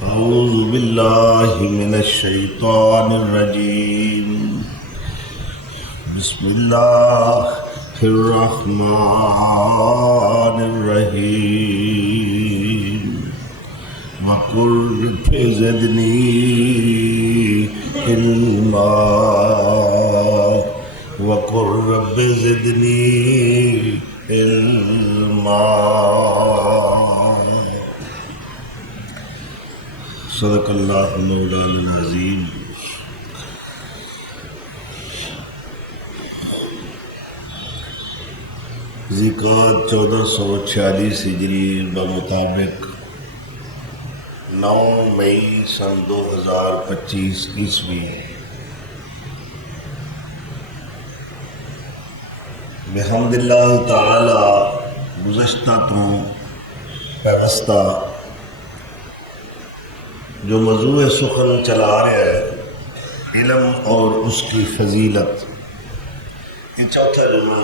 أعوذ بالله من الشيطان الرجيم. بسم الله الرحمن الرحيم. وقل رب زدني علما وقل رب زدني علما. صدق اللہ مولانا العظیم. ذکر 1446 ہجری بمطابق 9 مئی سن 2025 عیسوی بحمد اللہ تعالی گزشتہ تو پیوستہ جو موضوع سخن چلا رہا ہے علم اور اس کی فضیلت، یہ چوتھا جمعہ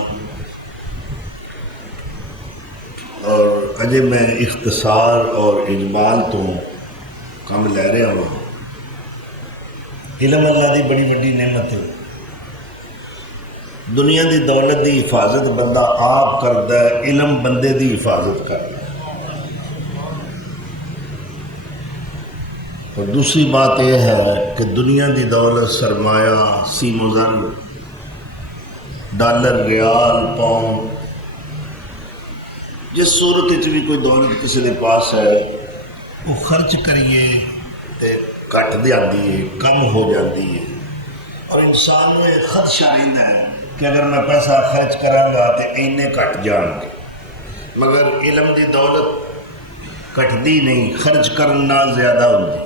اور اجے میں اختصار اور اجمال تو کم لے رہا ہوں. علم اللہ دی بڑی بڑی نعمت ہے. دنیا دی دولت دی حفاظت بندہ آپ کرتا ہے، علم بندے دی حفاظت کرتا ہے. اور دوسری بات یہ ہے کہ دنیا دی دولت، سرمایہ، سیم و زر، ڈالر، ریال، پاؤنڈ، جس صورت بھی کوئی دولت کسی کے پاس ہے وہ خرچ کریے تو گھٹ جاتی ہے، کم ہو جاتی ہے. اور انسان میں خدشہ رہتا ہے کہ اگر میں پیسہ خرچ کراں گا تو اینے گھٹ جان گے. مگر علم دی دولت گھٹتی نہیں، خرچ کرنا زیادہ ہوتی.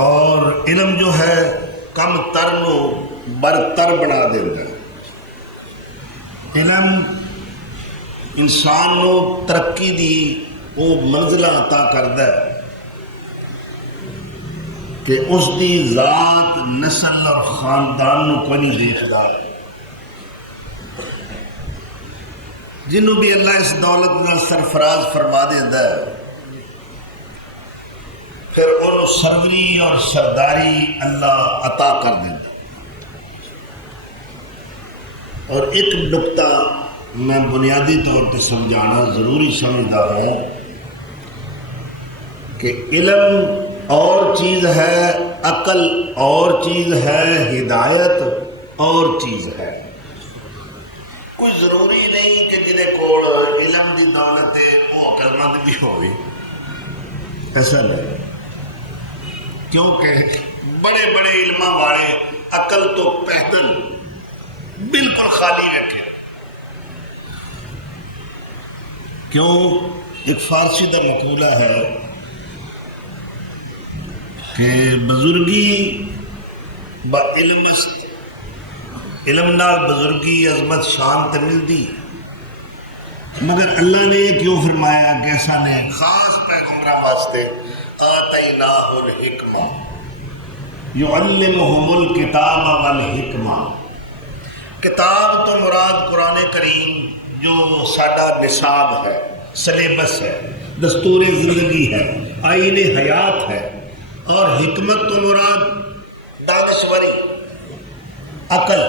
اور علم جو ہے کم تر نو برتر بنا دیتا ہے. علم انسان نو ترقی دی وہ منزلہ عطا کرتا ہے کہ اس دی ذات، نسل اور خاندان نو کوئی نہیں دیکھتا. جنہوں بھی اللہ اس دولت کا سرفراز فرما دیتا ہے پھر انہوں سروری اور سرداری اللہ عطا کر دیتا. اور ایک نکتہ میں بنیادی طور پہ سمجھانا ضروری سمجھتا ہوں کہ علم اور چیز ہے، عقل اور چیز ہے، ہدایت اور چیز ہے. کوئی ضروری نہیں کہ جنہیں کول علم دی دولت ہے وہ عقل مند بھی ہوئی، ایسا نہیں. کیونکہ بڑے بڑے علماء والے عقل تو پیدل بالکل خالی رکھے. کیوں؟ ایک فارسی کا مقولہ ہے کہ بزرگی با علم است، علم نال بزرگی، عظمت، شان تے ملدی. مگر اللہ نے کیوں فرمایا کیسا نے خاص پیغمبراں واسطے آتیناہ الحکمہ یعلمہم الکتاب والحکمہ. کتاب تو مراد قرآن کریم جو ساڈا نصاب ہے، سلیبس ہے، دستور زندگی ہے، آئین حیات ہے. اور حکمت تو مراد دانشوری، عقل.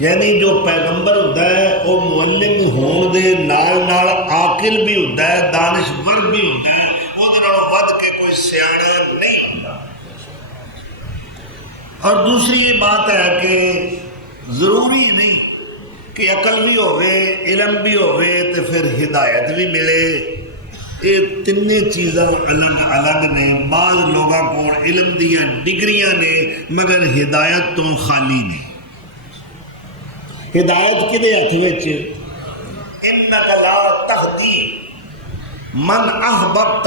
یعنی جو پیغمبر ہوتا ہے وہ معلم ہون دے نال نال عاقل بھی ہوتا ہے، دانشور بھی ہوتا ہے. وہ ود کے کوئی سیاح نہیں ہوتا. اور دوسری یہ بات ہے کہ ضروری نہیں کہ عقل بھی ہوئے، علم بھی ہوئے تو پھر ہدایت بھی ملے. یہ تین چیزاں الگ الگ نے. بعض لوگوں کو علم دیا ڈگریاں نے مگر ہدایت تو خالی نے. ہدایت کدے ہاتھ وچ؟ انک لا تہدی من احببت.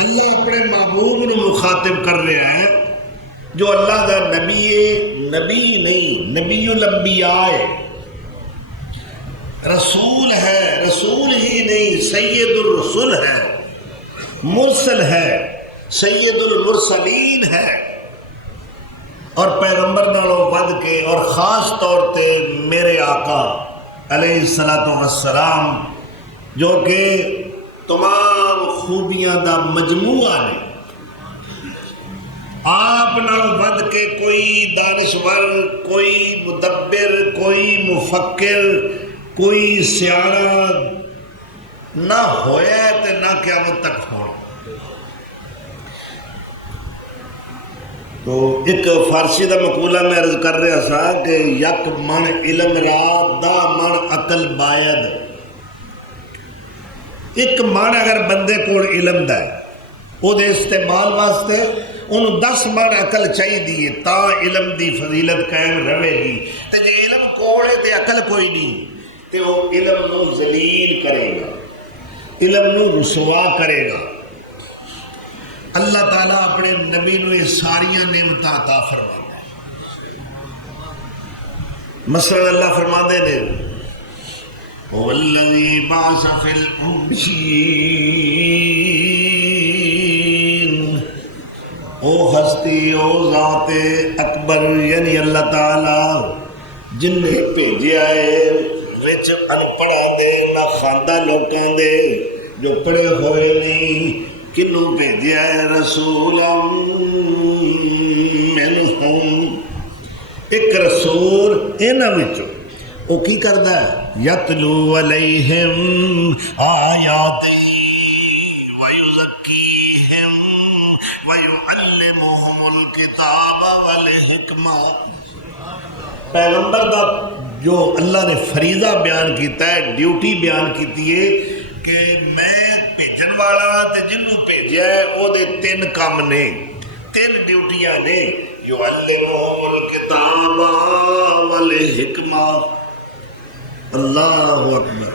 اللہ اپنے محبوب نے مخاطب کر رہا ہے جو اللہ کا نبی ہے، نبی نہیں، نبی الانبیاء ہے، رسول ہے، رسول ہی نہیں سید الرسل ہے، مرسل ہے، سید المرسلین ہے. اور پیغمبر نالوں ود کے اور خاص طور تے میرے آقا علیہ الصلوۃ والسلام جو کہ تمام خوبیاں دا مجموعہ نے. آپ نال ود کے کوئی دانشور، کوئی مدبر، کوئی مفکر، کوئی سیاڑا نہ ہویا تے نہ قیامت تک ہونا. تو ایک فارسی دا مقولہ میں عرض کر رہا سا کہ یک من علم را دا من عقل باید. ایک من اگر بندے کو علم دا ہے وہ دے استعمال واسطے انہوں 10 من عقل چاہیے تا علم دی فضیلت قائم رہے گی. تے جے علم کوڑے تے عقل کوئی نہیں تے وہ علم نو ذلیل کرے گا، علم نو رسوا کرے گا. اللہ تعالیٰ اپنے نبی نو یہ ساریاں نعمتاں عطا فرماتا ہے. مثلا اللہ فرماندے نے وَالَّذِي بَعَثَ فِي الْأُمِّيِّينَ، او ہستی او ذات اکبر یعنی اللہ تعالیٰ جن نے بھیجیا ہے وچ ان پڑھا دے نہ خاندہ لوکاں دے جو پڑھے ہوئے نہیں. کنوں بھیجیا ہے رسولا منہم، ایک رسول انہاں وچوں وہ کی کردا ہے یتلو علیہم آیاتہ ویزکیہم ویعلمہم الکتاب والحکمہ. پیغمبر دا جو اللہ نے فریضہ بیان کیتا ہے، ڈیوٹی بیان کیتی ہے کہ میں بھیجن والا تے جنوں بھیجیا ہے وہ دے 3 کام نے، 3 ڈیوٹیاں نے. یعلمہم الکتاب والحکمہ. اللہ اکبر.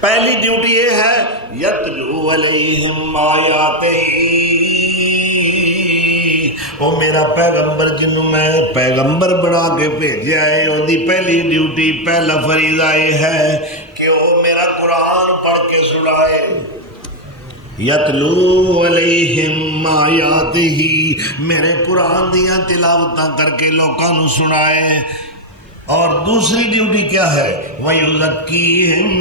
پہلی ڈیوٹی یہ ہے یتلو علیہم آیاتہ، وہ میرا پیغمبر جنوں میں پیغمبر بنا کے بھیجیا ہے وہ دی پہلی ڈیوٹی، پہلا فریضہ یہ ہے کہ وہ میرا قرآن پڑھ کے سنائے. یتلو علیہم آیاتہ، میرے قرآن دیاں تلاوتاں کر کے لوکاں نو سنائے. اور دوسری ڈیوٹی کیا ہے وَيُزَكِّيهِمْ،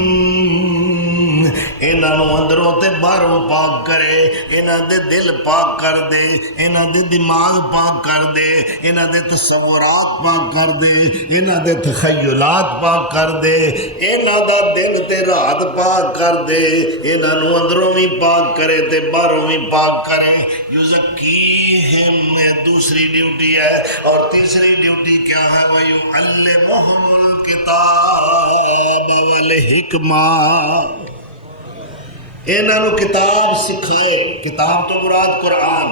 انہاں نو اندروں تے باہروں پاک کرے، انہاں دے دل پاک کر دے، انہاں دے دماغ پاک کر دے، انہاں دے تصورات پاک کر دے، انہاں دے تخیلات پاک کر دے، انہاں دا دن تے رات پاک کر دے، انہاں نو اندروں بھی پاک کرے تے باہروں بھی پاک کرے. یُزَكِّيهِمْ دوسری ڈیوٹی ہے. اور تیسری ڈیوٹی کیا ہے وَيُعَلِّمُهُمُ الْكِتَابَ وَالْحِكْمَةَ، انہاں نو کتاب سکھائے. کتاب تو مراد قرآن.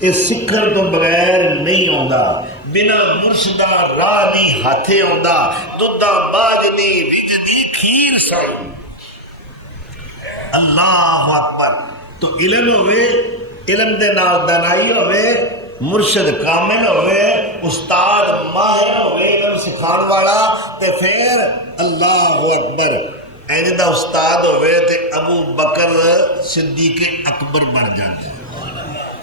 یہ سکھن تو بغیر نہیں آندا، بنا مرشدہ راہ نہیں ہاتھے آندا. دودھا باج نہیں رجدی کھیر سائی. اللہ اکبر. تو علم ہوئے، علم دے نال دانائی ہوئے، مرشد کامل ہوئے، استاد ماہر ہوئے علم سکھان والا، تے پھر اللہ اکبر اینی دا استاد ہوئے تے ابو بکر صدیق اکبر بن جاندے،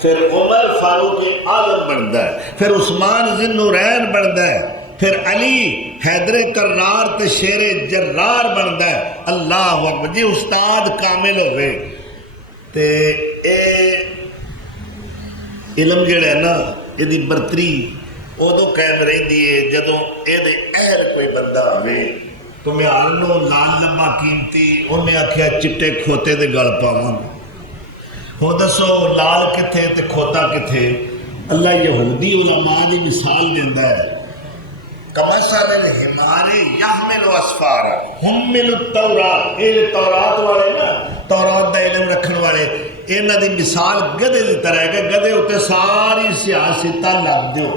پھر عمر فاروق اعظم بنتا ہے، پھر عثمان ذی النورین بنتا ہے، پھر علی حیدر کرار تے شیر جرار بنتا ہے. اللہ اکبر. جی استاد کامل ہوئے تے اے علم جڑا ہے نا یہ برتری ادو قائم رہتی ہے جدوں یہ اہل کوئی بندہ ہوئے. تو میں آلو لال لمبا قیمتی انہیں آخیا چٹے کھوتے دے گل پاواں. ہو دسو لال کتھے تے کھوتا کتھے؟ اللہ یہودی علماء دی مثال دیندہ ہے. کمثل الحمار یحمل اسفارا حمل التورات. یہ تورات والے نا، تورات دا علم رکھن والے، انہاں دی مثال گدے دی طرح ہے کہ گدے اتنے ساری سیاستہ لگ دیو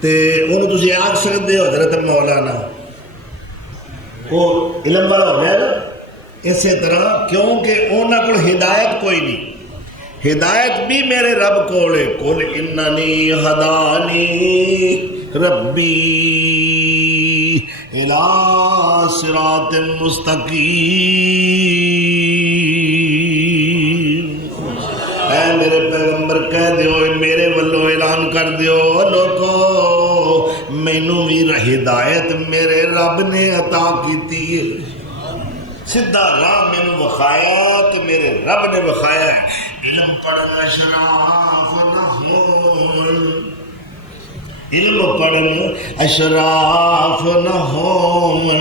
تے انہوں تسی آکھ سکدے ہو حضرت مولانا وہ علم والا ہو گیا نا. اسی طرح کیونکہ انہاں کو ہدایت کوئی نہیں. ہدایت بھی میرے رب کولے. قل اننی ہدانی ربی الی صراط مستقیم. اے میرے پیغمبر کہہ دیو، میرے ولو اعلان کر دیو لوگو مینوں بھی ہدایت میرے رب نے عطا کیتی ہے. سیدھا راہ مینوں وکھایا تے میرے رب نے وکھایا ہے علم پڑھنا شراف نہ ہو، علم پڑھن اشراف نہ ہون،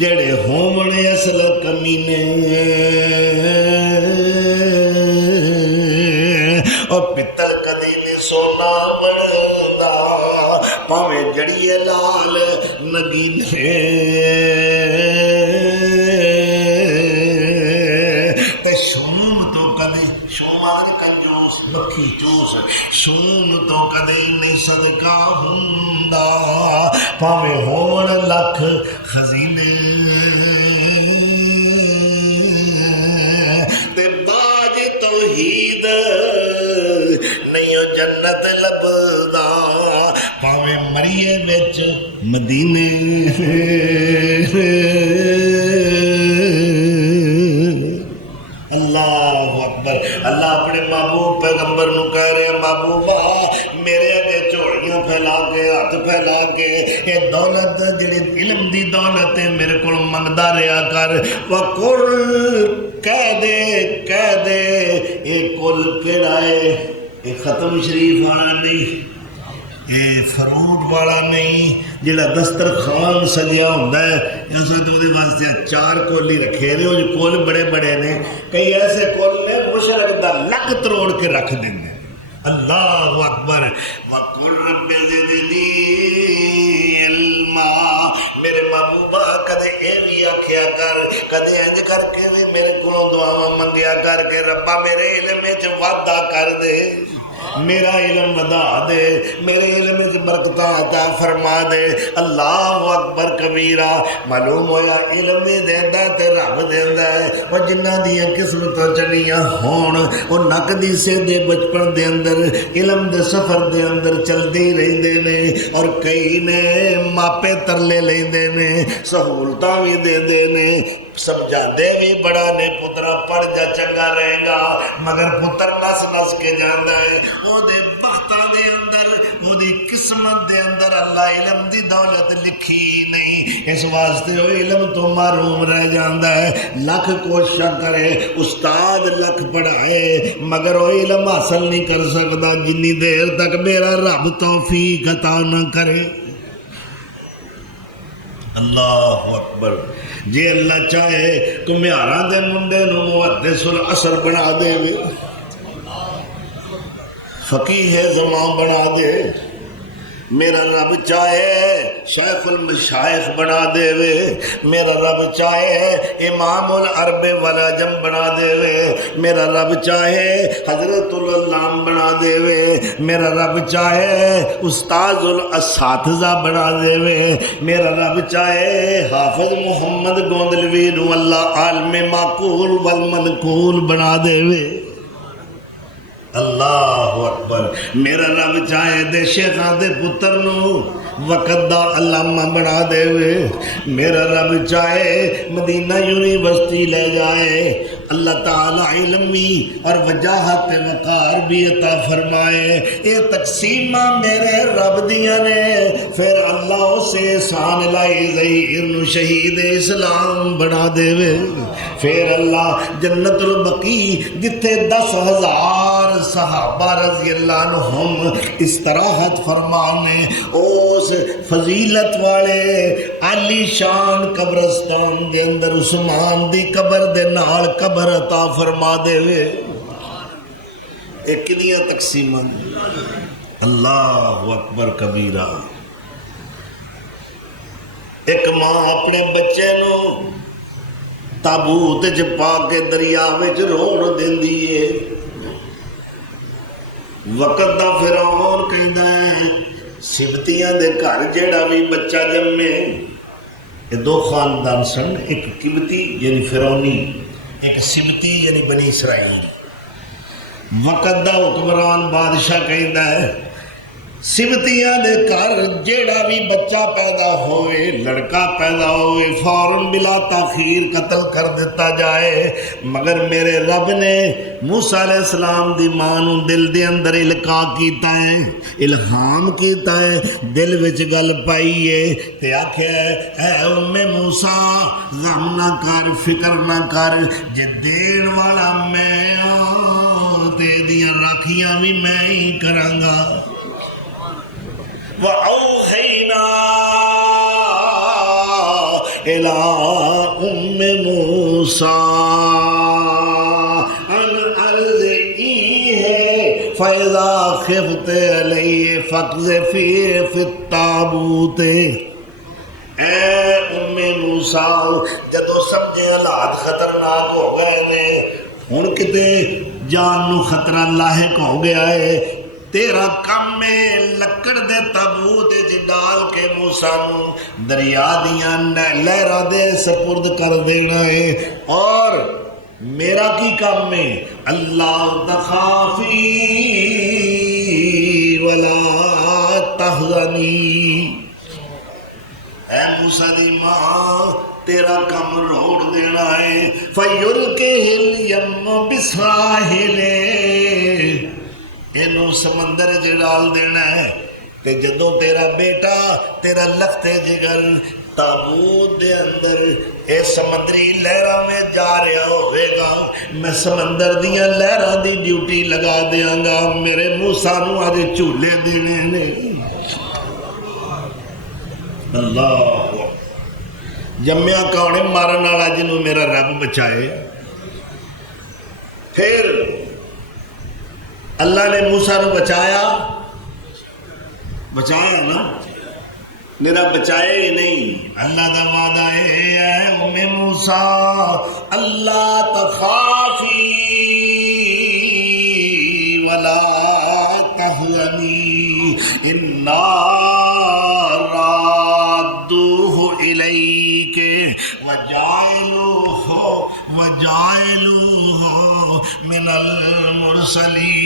جڑے ہون اصل کمینے اور پتر کدی نہیں سونا بندا پاویں جڑیے لال نگینے تے شوم تو کدی شوم آدھے کنجوس لکھی چوس شوم تو کدی نہیں صدقہ ہوندا پاویں ہون لکھ خزینے تے باج توحید نہیں جنت لبدا پاویں مریے وچ مدینے اللہ اکبر۔ اللہ اپنے محبوب پیغمبر نو کہہ رہے ہیں محبوبہ میرے اگے جھوڑیاں پھیلا کے ہاتھ پھیلا کے یہ دولت جڑی علم دی دولت ہے میرے کو منگدا رہا کر وقل کہہ دے یہ کل کیڑا ہے یہ ختم شریف والا نہیں یہ فروٹ والا نہیں جڑا دسترخوان سجیا ہوتا ہے اس تو واسطے چار کول ہی رکھے نے وہ کول بڑے بڑے نے کئی ایسے کول نے مشرق دا لک تروڑ کے رکھ دیں گے اللہ اکبر وقل رب زدنی علما میرے محبوبہ کدے اے بھی آکھیا کر کدے انج کر کے میرے کو دعاواں منگیا کر کے ربا میرے علم وچ وعدہ کر دے میرا علم بدا دے میرے علم سے برکتہ عطا فرما دے اللہ اکبر کبیرہ معلوم ہویا علم بھی دیندا تے رب دیندا ہے وہ جنہ دیاں قسمتاں چلیاں ہون وہ نک دی سیدھے بچپن دے اندر علم دے سفر دے اندر چلدی رہندے نے اور کئی نے ماپے ترلے لیندے نے سہولتاں بھی دیندے نے سمجھاندے بھی بڑا نے پترا پڑھ جا چنگا رہے گا مگر پتر نس نس کے جانا ہے وہ دے بختہ دے اندر وہ دی قسمت دے اندر اللہ علم دی دولت لکھی نہیں اس واسطے وہ علم تو محروم رہ جاندہ ہے لکھ کوشش کرے استاد لکھ پڑھائے مگر وہ علم حاصل نہیں کر سکتا جنی دیر تک میرا رب توفیق عطا نہ کرے اللہ اکبر جی اللہ چاہے کمیارا دے منڈے نو محدث العصر بنا دے فقیہ زمان بنا دے میرا رب چاہے شیخ المشائخ بنا دے وے میرا رب چاہے امام العرب والعجم بنا دے وے میرا رب چاہے حضرت العلام بنا دے وے میرا رب چاہے استاذ الاساتذہ بنا دے وے میرا رب چاہے حافظ محمد گوندلوی نو اللہ عالم معقول والمنقول بنا دے وے اللہ اکبر میرا رب چاہے دے شیخاں دے پتر نو وقت دا علامہ بنا دے وے میرا رب چاہے مدینہ یونیورسٹی لے جائے اللہ تعالی علمی اور وجاہت وقار بھی عطا فرمائے یہ تقسیمہ میرے رب دیاں نے پھر اللہ اسے احسان لائی ظہیر نو شہید اسلام بنا دے وے پھر اللہ جنت البقیع جتھے 10,000 صحابہ رضی اللہ عنہم استراحت فرمانے اس فضیلت والے عالی شان قبرستان دے اندر عثمان دی قبر دے نال قبر عطا فرما دے وے ایک کدیاں تقسیماں اللہ اکبر کبیرہ ایک ماں اپنے بچے نو تابوت چ پا کے دریا وچ روڑ دیندی ہے وقت دا فرعون کہندا ہے سبتیاں دے گھر جیڑا بھی بچہ جمے یہ دو خاندان سن ایک قبطی یعنی فرعونی ایک سبتی یعنی بنی اسرائیل وقت دا حکمران بادشاہ کہندا ہے سمتیاں دے گھر جیڑا بھی بچہ پیدا ہوئے، لڑکا پیدا ہوئے، فوراً بلا تاخیر قتل کر دیتا جائے، مگر میرے رب نے موسیٰ علیہ السلام دی ماں نو دل دے اندر القاء کیتا ہے، الہام کیتا ہے، دل وچ گل پائی ہے تے آکھیا ہے اے ام موسیٰ غم نہ کر، فکر نہ کر، جے دین والا میں تے دیاں راکھیاں بھی میں ہی کراں گا۔ وَأَوْحَيْنَا إِلَىٰ أُمِّ مُوسَىٰ أَنْ أَرْضِعِيهِ فَإِذَا خِفْتِ عَلَيْهِ فَاقْذِفِيهِ فِي التَّابُوتِ۔ اے ام موسیٰ جدو سمجھے حالات خطرناک ہو گئے نے، ہن کتے جان نو خطرہ لاحق ہو گیا ہے، تیرا کم میں لکڑ دے تابوت جی ڈال کے موسیٰ نو دریا دیاں لہراں دے سپرد کر دینا ہے، اور میرا کی کام میں اللہ تخافی ولا تحزنی۔ اے موسیٰ دی ماں تیرا کم روڑ دینا ہے، فَيُلْقِهِ الْيَمُّ بِالسَّاحِلِ، اینو سمندر جے ڈال دینا ہے، تے جدوں تیرا بیٹا تیرا لخت جگر تابوت دے اندر اے سمندری لہراں میں جا رہا ہوئے گا، میں سمندر دیاں لہراں دی ڈیوٹی لگا دیاں گا، میرے موسیٰ نو آج چولے دینے نے۔ اللہ جمعہ کاؤنے مارن والا جنہوں میرا رب بچائے۔ پھر اللہ نے موسیٰ نو بچایا نا، میرا بچائے ہی نہیں، اللہ دا وعدہ ہے اے ام موسیٰ اللہ تخافی ولا تحزنی انا رادوہ الیک وجائلوہ من المرسلین۔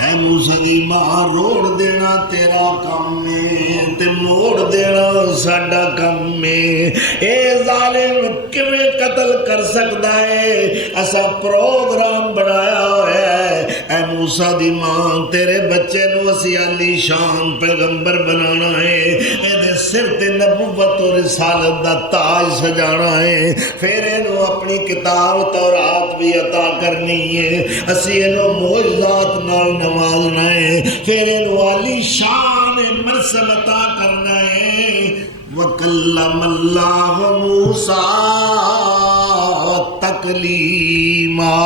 اے موسیٰ دی ماں روڑ دینا تیرا کم میں، تے موڑ دینا ساڈا کم میں۔ اے ظالم کیویں قتل کر سکدا ہے، اسا پروگرام بنایا ہوا ہے۔ اے موسیٰ دی ماں تیرے بچے نو اسی عالی شان پیغمبر بنانا ہے، اے سر تے نبوت و رسالت دا تاج سجانا ہے، پھر اینو اپنی کتاب تورات بھی عطا کرنی ہے، اسی اینو معجزات نال نوازنا ہے، پھر اینو عالی شان مرسل عطا کرنا ہے۔ وَكَلَّمَ اللَّهُ مُوسَىٰ تَكْلِيمًا۔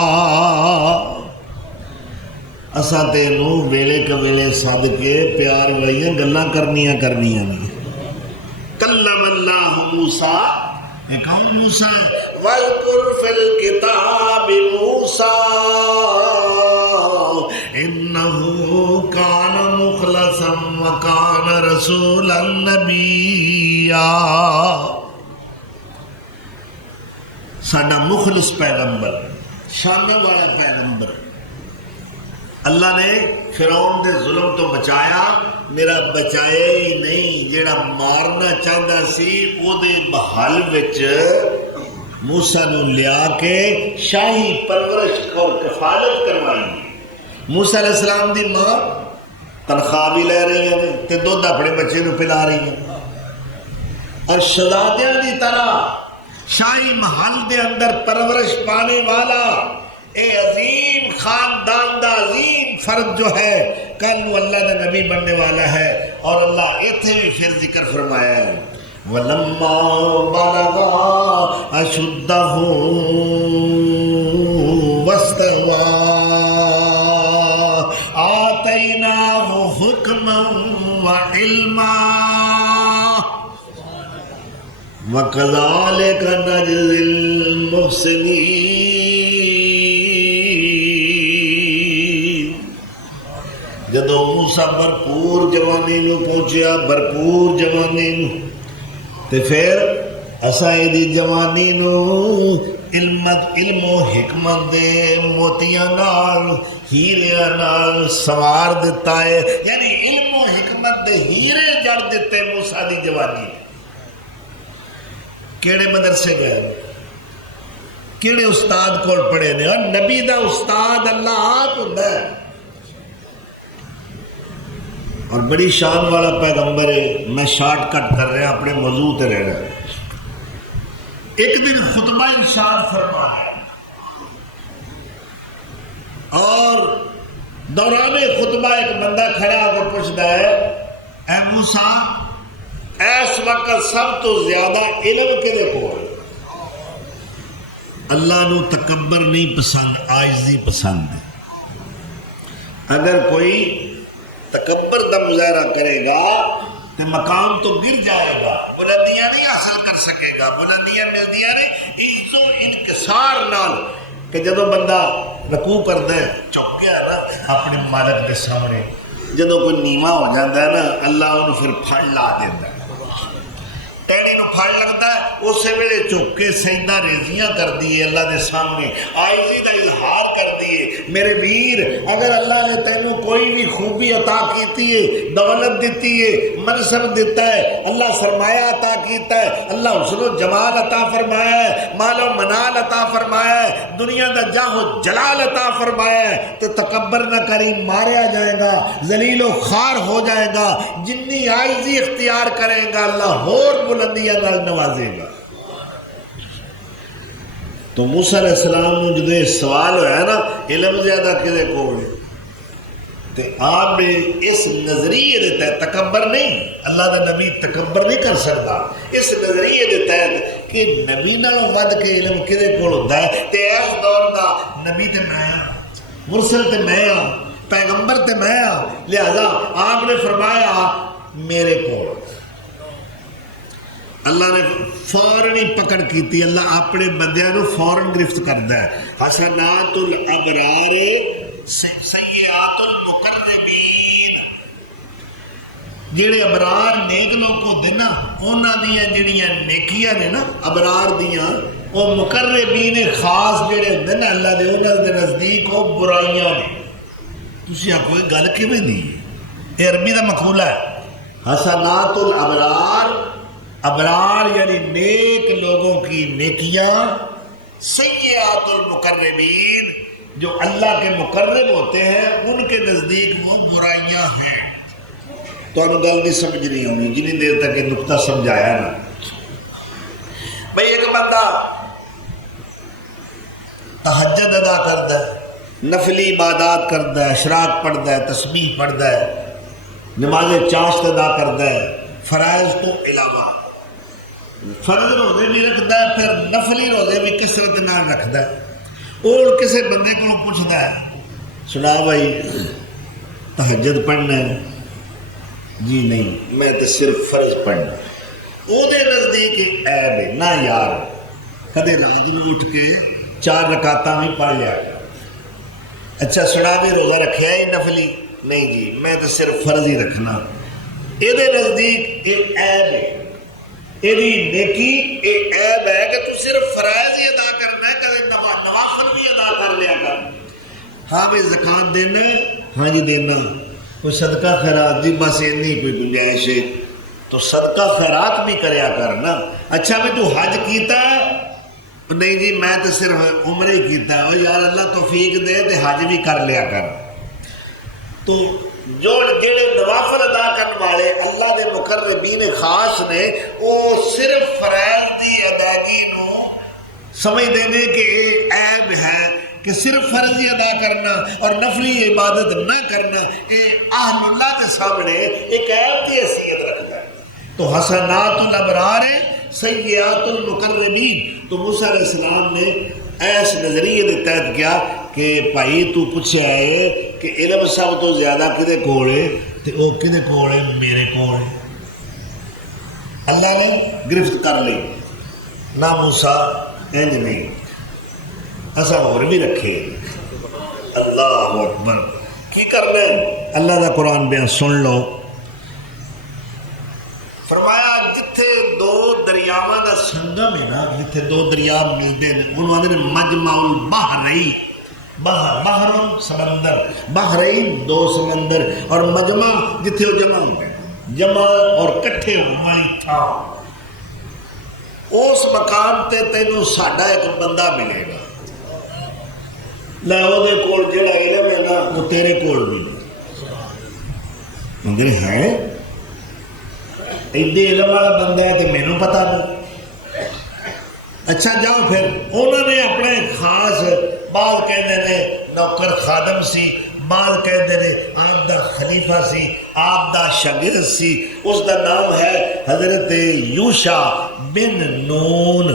اساں تینو ویلے کویلے سد کے پیار والیاں گلاں کرنیاں نہیں۔ کلم اللہ موسیٰ، یہ کون موسیٰ ہے؟ وَاذْكُرْ فِي الْكِتَابِ مُوسَىٰ إِنَّهُ كَانَ مُخْلَصًا وَكَانَ رَسُولًا نَبِيًّا۔ ساڈا مخلص پیغمبر، شان والا پیغمبر، اللہ نے فرعون دے ظلم تو بچایا، میرا بچائے ہی نہیں، جیڑا مارنا چاہتا سی او دے بحال وچ موسیٰ نو لیا کے شاہی پرورش اور کفالت کروائی۔ موسیٰ علیہ السلام دی ماں تنخواہ بھی لے رہی ہیں تے دودھ اپنے بچے نو پلا رہی ہیں، اور شہزادیاں دی طرح شاہی محل دے اندر پرورش پانے والا اے عظیم خاندان دا عظیم فرد جو ہے کل وہ اللہ دا نبی بننے والا ہے، اور اللہ ایتھے بھی پھر ذکر فرمایا ہے وَلَمَّا بَلَغَا أَشُدَّهُ وَاسْتَوَىٰ آتَيْنَاهُ حُكْمًا وَعِلْمًا وَكَذَلِكَ نَجْزِي الْمُحْسِنِينَ۔ جدو موسیٰ بھرپور جوانی نو پہنچیا، بھرپور جوانی نو، تے پھر اساں دی جوانی نو علم و حکمت دے موتیاں نال ہیریاں نال سوار دیتا ہے، یعنی علم و حکمت دے ہیرے جڑ دیتے موسیٰ دی جوانی۔ کیڑے مدرسے گئے، کیڑے استاد کول پڑھے نے، اور نبی دا استاد اللہ آپ ہوندا ہے، اور بڑی شان والا پیغمبر ہے۔ میں شارٹ کٹ کر رہا اپنے موضوع تے رہنا۔ ایک دن خطبہ ارشاد فرمایا اور دوران خطبہ ایک بندہ کھڑا ہو کے پوچھتا ہے، اے موسیٰ اس وقت سب تو زیادہ علم کدے کول؟ اللہ نو تکبر نہیں پسند، عاجزی پسند ہے۔ اگر کوئی تکبر کا مظاہرہ کرے گا تو مقام تو گر جائے گا، بلندیاں نہیں حاصل کر سکے گا، بلندیاں ملدیاں نہیں عزت و انکسار نال، کہ جدو بندہ رکوع کرتا ہے چک گیا نا اپنے مالک کے سامنے، جدو کوئی نیواں ہو جاتا ہے نا اللہ انہوں پھر پھڑ لا دیتا ہے، ٹہنی نو پھڑ لگتا ہے، اسی ویلے چک کے سجدہ ریزیاں کر دیے اللہ دے سامنے، عاجزی دا اظہار کر دیے۔ میرے ویر، اگر اللہ نے تینوں کوئی بھی خوبی عطا کیتی ہے، دولت دیتی ہے، منصب دیتا ہے، اللہ سرمایہ عطا کیتا ہے، اللہ حسن و جمال عطا فرمایا ہے، مال و منال عطا فرمایا ہے، دنیا دا جاہ و جلال عطا فرمایا ہے، تو تکبر نہ کری، ماریا جائے گا، ذلیل و خوار ہو جائے گا۔ جنی عاجزی اختیار کرے گا اللہ اور بلندیاں نال نوازے گا۔ تو موسیٰ علیہ السلام نے جدو یہ سوال ہوا ہے نا علم زیادہ کدے کول، تو آپ نے اس نظریے دیتا ہے، تکبر نہیں، اللہ دا نبی تکبر نہیں کر سکتا، اس نظریے دیتا ہے کہ نبی نالوں ود کے علم کدے کول ہوتا ہے، تے اس دور دا نبی تے میں ہاں، مرسل تے میں ہاں، پیغمبر تے میں ہاں، لہذا آپ نے فرمایا میرے کول۔ اللہ نے فوراً ہی پکڑ کیتی، اللہ اپنے بندیاں نو فوراً گرفت کرتا ہے۔ حسنات الابرار سیئات المقربین، جڑے ابرار نیک لوگ کو دینا انہاں دیاں جڑیاں نیکیاں نے نا ابرار دیاں، وہ مقربین خاص جڑے ہوندے نا اللہ دے انہاں دے نزدیک وہ برائیاں نے۔ تسی آکھو یہ گل کیویں دی؟ یہ عربی دا مقولہ ہے، حسنات الابرار، ابرار یعنی نیک لوگوں کی نیکیاں، سیئات المقربین جو اللہ کے مقرب ہوتے ہیں ان کے نزدیک وہ برائیاں ہیں۔ تو انہوں گل نہیں سمجھ نہیں ہوں جنہیں دیر تک یہ نقطہ سمجھایا نا۔ بھئی ایک بندہ تہجد ادا کرتا ہے، نفلی عبادات کرتا ہے، اشراق پڑھتا ہے، تسبیح پڑھتا ہے، نماز چاشت ادا کرتا ہے، فرائض تو علاوہ فرض روزے بھی رکھتا ہے، پھر نفلی روزے بھی کثرت نال رکھتا ہے۔ اور کسی بندے کو پوچھتا ہے سنا بھائی تہجد پڑھنا ہے؟ جی نہیں میں تو صرف فرض پڑھنا۔ وہ دے نزدیک عیب ہے نہ یار، کدے رات میں اٹھ کے 4 رکعتاں بھی پڑھ لیا۔ اچھا سنا بھی روزہ رکھیا ہے نفلی؟ نہیں جی میں تو صرف فرض ہی رکھنا۔ یہ دے نزدیک یہ عیب ہے، یہ نیکی یہ عیب ہے کہ تو صرف فرائض ہی ادا کرنا ہے، کدے نوافل بھی ادا کر لیا کر۔ ہاں بھائی زکوٰۃ دینا ہے؟ ہاں جی دینا۔ کوئی صدقہ خیرات جی بس اتنی کوئی گنجائش ہے تو صدقہ خیرات بھی کریا کر نا۔ اچھا بھی تو حج کیتا ہے؟ نہیں جی میں تو صرف عمرہ ہی کیتا ہے۔ یار اللہ توفیق دے تو حج بھی کر لیا کر۔ تو جو جڑے نوافل ادا کرنے والے اللہ دے مقربین خاص نے وہ صرف فرائض دی ادائیگی نو سمجھ دینے کہ یہ عیب ہے کہ صرف فرض ہی ادا کرنا اور نفلی عبادت نہ کرنا، یہ اہل اللہ کے سامنے ایک عیب کی حیثیت رکھتا ہے۔ تو حسنات الابرار سیئات المقربین، تو موسیٰ علیہ السلام نے ایس نظریے کے تحت کیا کہ بھائی تو پوچھا ہے کہ علم سب تو زیادہ کدے کول ہے، تو وہ کدے کول ہے؟ میرے کول ہے۔ اللہ نے گرفت کر لی نہ موسیٰ انج نہیں، ایسا اور بھی رکھے۔ اللہ اکبر، کی کرنا ہے؟ اللہ کا قرآن بیان سن لو۔ فرمایا جتھے 2 دریاواں دا سنگم ہے نا جتھے دو دریا ملتے ہیں انہوں آدھے مجمع البحرین، بحر سمندر، بحرین دو سمندر، اور مجمع جتھے وہ جمع ہوتے ہیں، جمع اور کٹھے ہونے والی تھا۔ اس مقام تے تینوں ساڈا ایک بندہ ملے گا، لے وہ دے کول جڑا علم ہے نا وہ تیرے کول بھی مگر ہے ایڈے علم والا بندہ ہے تو مینوں پتہ نہیں۔ اچھا جاؤ پھر انہوں نے اپنے خاص بعض کہتے ہیں نوکر خادم سی، بعض کہتے ہیں آپ دا خلیفہ سی، آپ دا شاگرد سی، اس دا نام ہے حضرت یوشع بن نون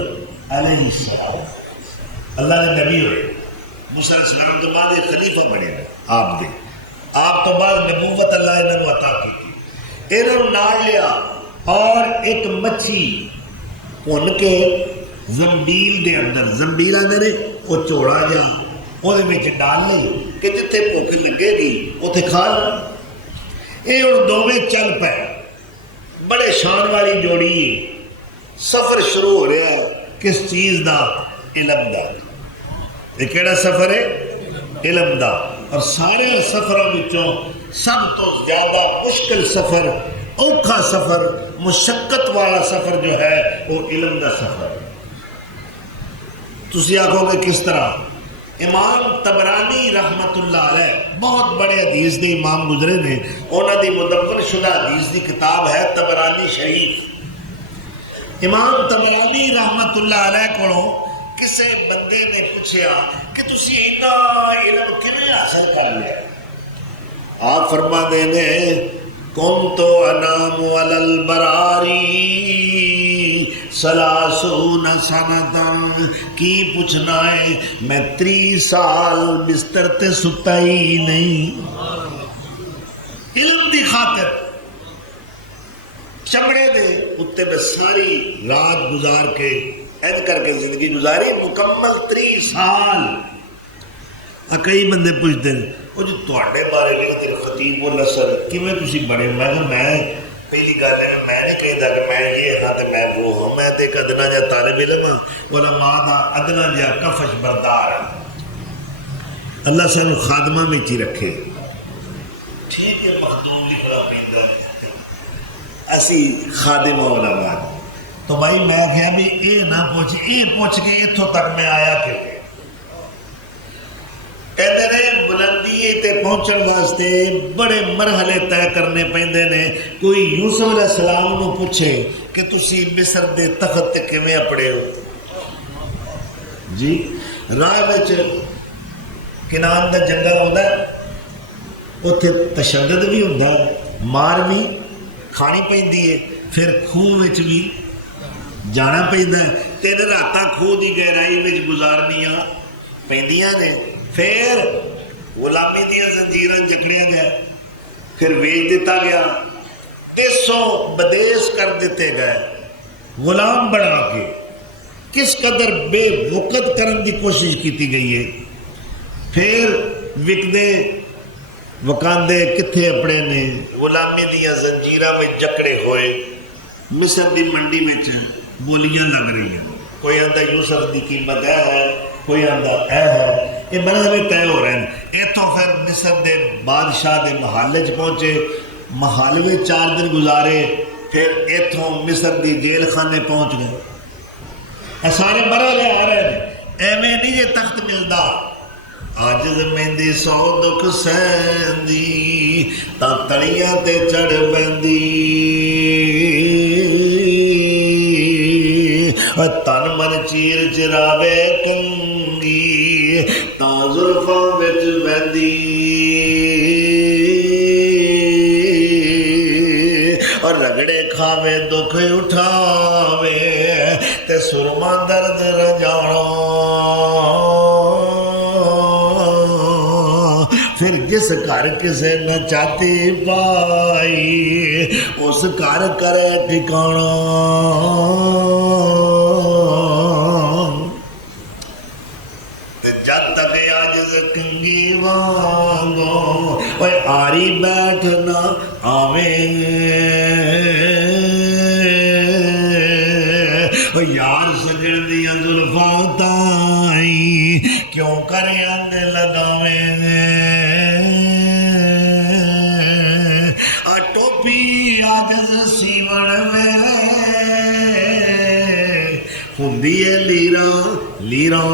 علیہ السلام۔ اللہ نے نبی ہوئے، موسیٰ علیہ السلام تو بعد ایک خلیفہ بنے آپ دے، آپ تو بعد نبوت اللہ انہوں نے عطا کی، انہوں نے نال لیا اور ایک مچھی ان کے زنبیل دے اندر، زنبیل آدھے نے وہ چوڑا جا وہ ڈال لے کہ جتنے بھوک لگے گی اتنے کھا لو۔ یہ ہوں دونوں چل پے، بڑے شان والی جوڑی، سفر شروع ہو رہا ہے کس چیز دا؟ علم دا۔ یہ کیڑا سفر ہے؟ علم دا۔ اور سارے سفروں وچوں سب تو زیادہ مشکل سفر، اوکھا سفر، مشقت والا سفر جو ہے وہ علم دا سفر ہے۔ تسی آکھو گے کس طرح؟ امام طبرانی رحمت اللہ علیہ بہت بڑے حدیث دے امام گزرے نے، انہوں دی مدون شدہ حدیث دی کتاب ہے طبرانی شریف۔ امام طبرانی رحمت اللہ علیہ کو کسے بندے نے پوچھا کہ تسی اتنا علم کیویں حاصل کر لیا؟ آپ فرما دینے کنت انام علی البراری سلاسون سنتاً، کی پوچھنا ہے میں 30 سال بستر تے ستا ہی نہیں، علم دی خاطر چمڑے دے اتے میں ساری رات گزار کے ایڈ کر کے زندگی گزاری مکمل 30 سال۔ کئی بندے پوچھتے ہیں وہ جو تواڈے بارے لکھتے خطیب الاسر کیویں تسی بڑے؟ میں پہلی گل ہے میں نہیں کہتا کہ میں یہ ہاں تو میں وہ ہوں، میں تو ایک ادنا جا طالب علم ہاں، علماء دا ادنا جا کفش بردار ہاں۔ اللہ سانو خادمہ میں ہی رکھے، ٹھیک ہے مخدوم لکھنا پیندا اسی خادم علماء۔ تو بھائی میں کہا بھی یہ نہ پوچھ کے اتوں تک میں آیا کہ کہتے ہیں بلندی تے پہنچن واسطے بڑے مرحلے طے کرنے پیندے نے۔ کوئی یوسف علیہ السلام نو پوچھے کہ تسی مصر دے تخت تے کیویں اپڑے ہو؟ جی راہ وچ کنان دا جنگل ہوندا ہے، اوتھے تشدد بھی ہوندا ہے، مار بھی کھانی پیندی ہے، پھر خوہ وچ بھی جانا پیندا ہے، 3 راتاں خوہ دی گہرائی وچ گزارنیاں پیندیاں نے، پھر غلامی دیا زنجیراں جکڑیا گیا، پھر ویچ دیتا گیا، 300 بدیس کر دیتے گئے، غلام بنا کے کس قدر بے وقت کرن دی کوشش کیتی گئی ہے۔ پھر وکدے وکاندے کتھے اپنے نے غلامی دیا زنجیراں میں جکڑے ہوئے، مصر دی منڈی میں بولیاں لگ رہی ہیں، کوئی آندہ یوسف دی قیمت ہے، کوئی آندہ ہے، یہ مرحلے طے ہو رہے ہیں۔ اتوں پھر مصر دے بادشاہ دے محلے چ پہنچے، محلے میں 4 دن گزارے، پھر اتوں مصر دی جیل خانے پہنچ گئے۔ یہ سارے مرحلے آ رہے ہیں، ایویں نہیں یہ تخت ملتا۔ عاجز مہندی 100 دکھ سہندی تا تڑیاں تے چڑھ بہندی، تن من چیر چراوے کنگی تا زلفاں وچ بہندی، اور رگڑے کھاوے دکھ اٹھاوے تے سرما درد رجانا، پھر جس گھر کسے نہ چاہتی پائی اس گھر کرے ٹھکانا، جد تک عاجز کنگی وانگو اوے آری بیٹھنا آویں، اگر انگ لگاویں ٹوپی عاجز سیون میں ہوندی ہے لیراں لیراں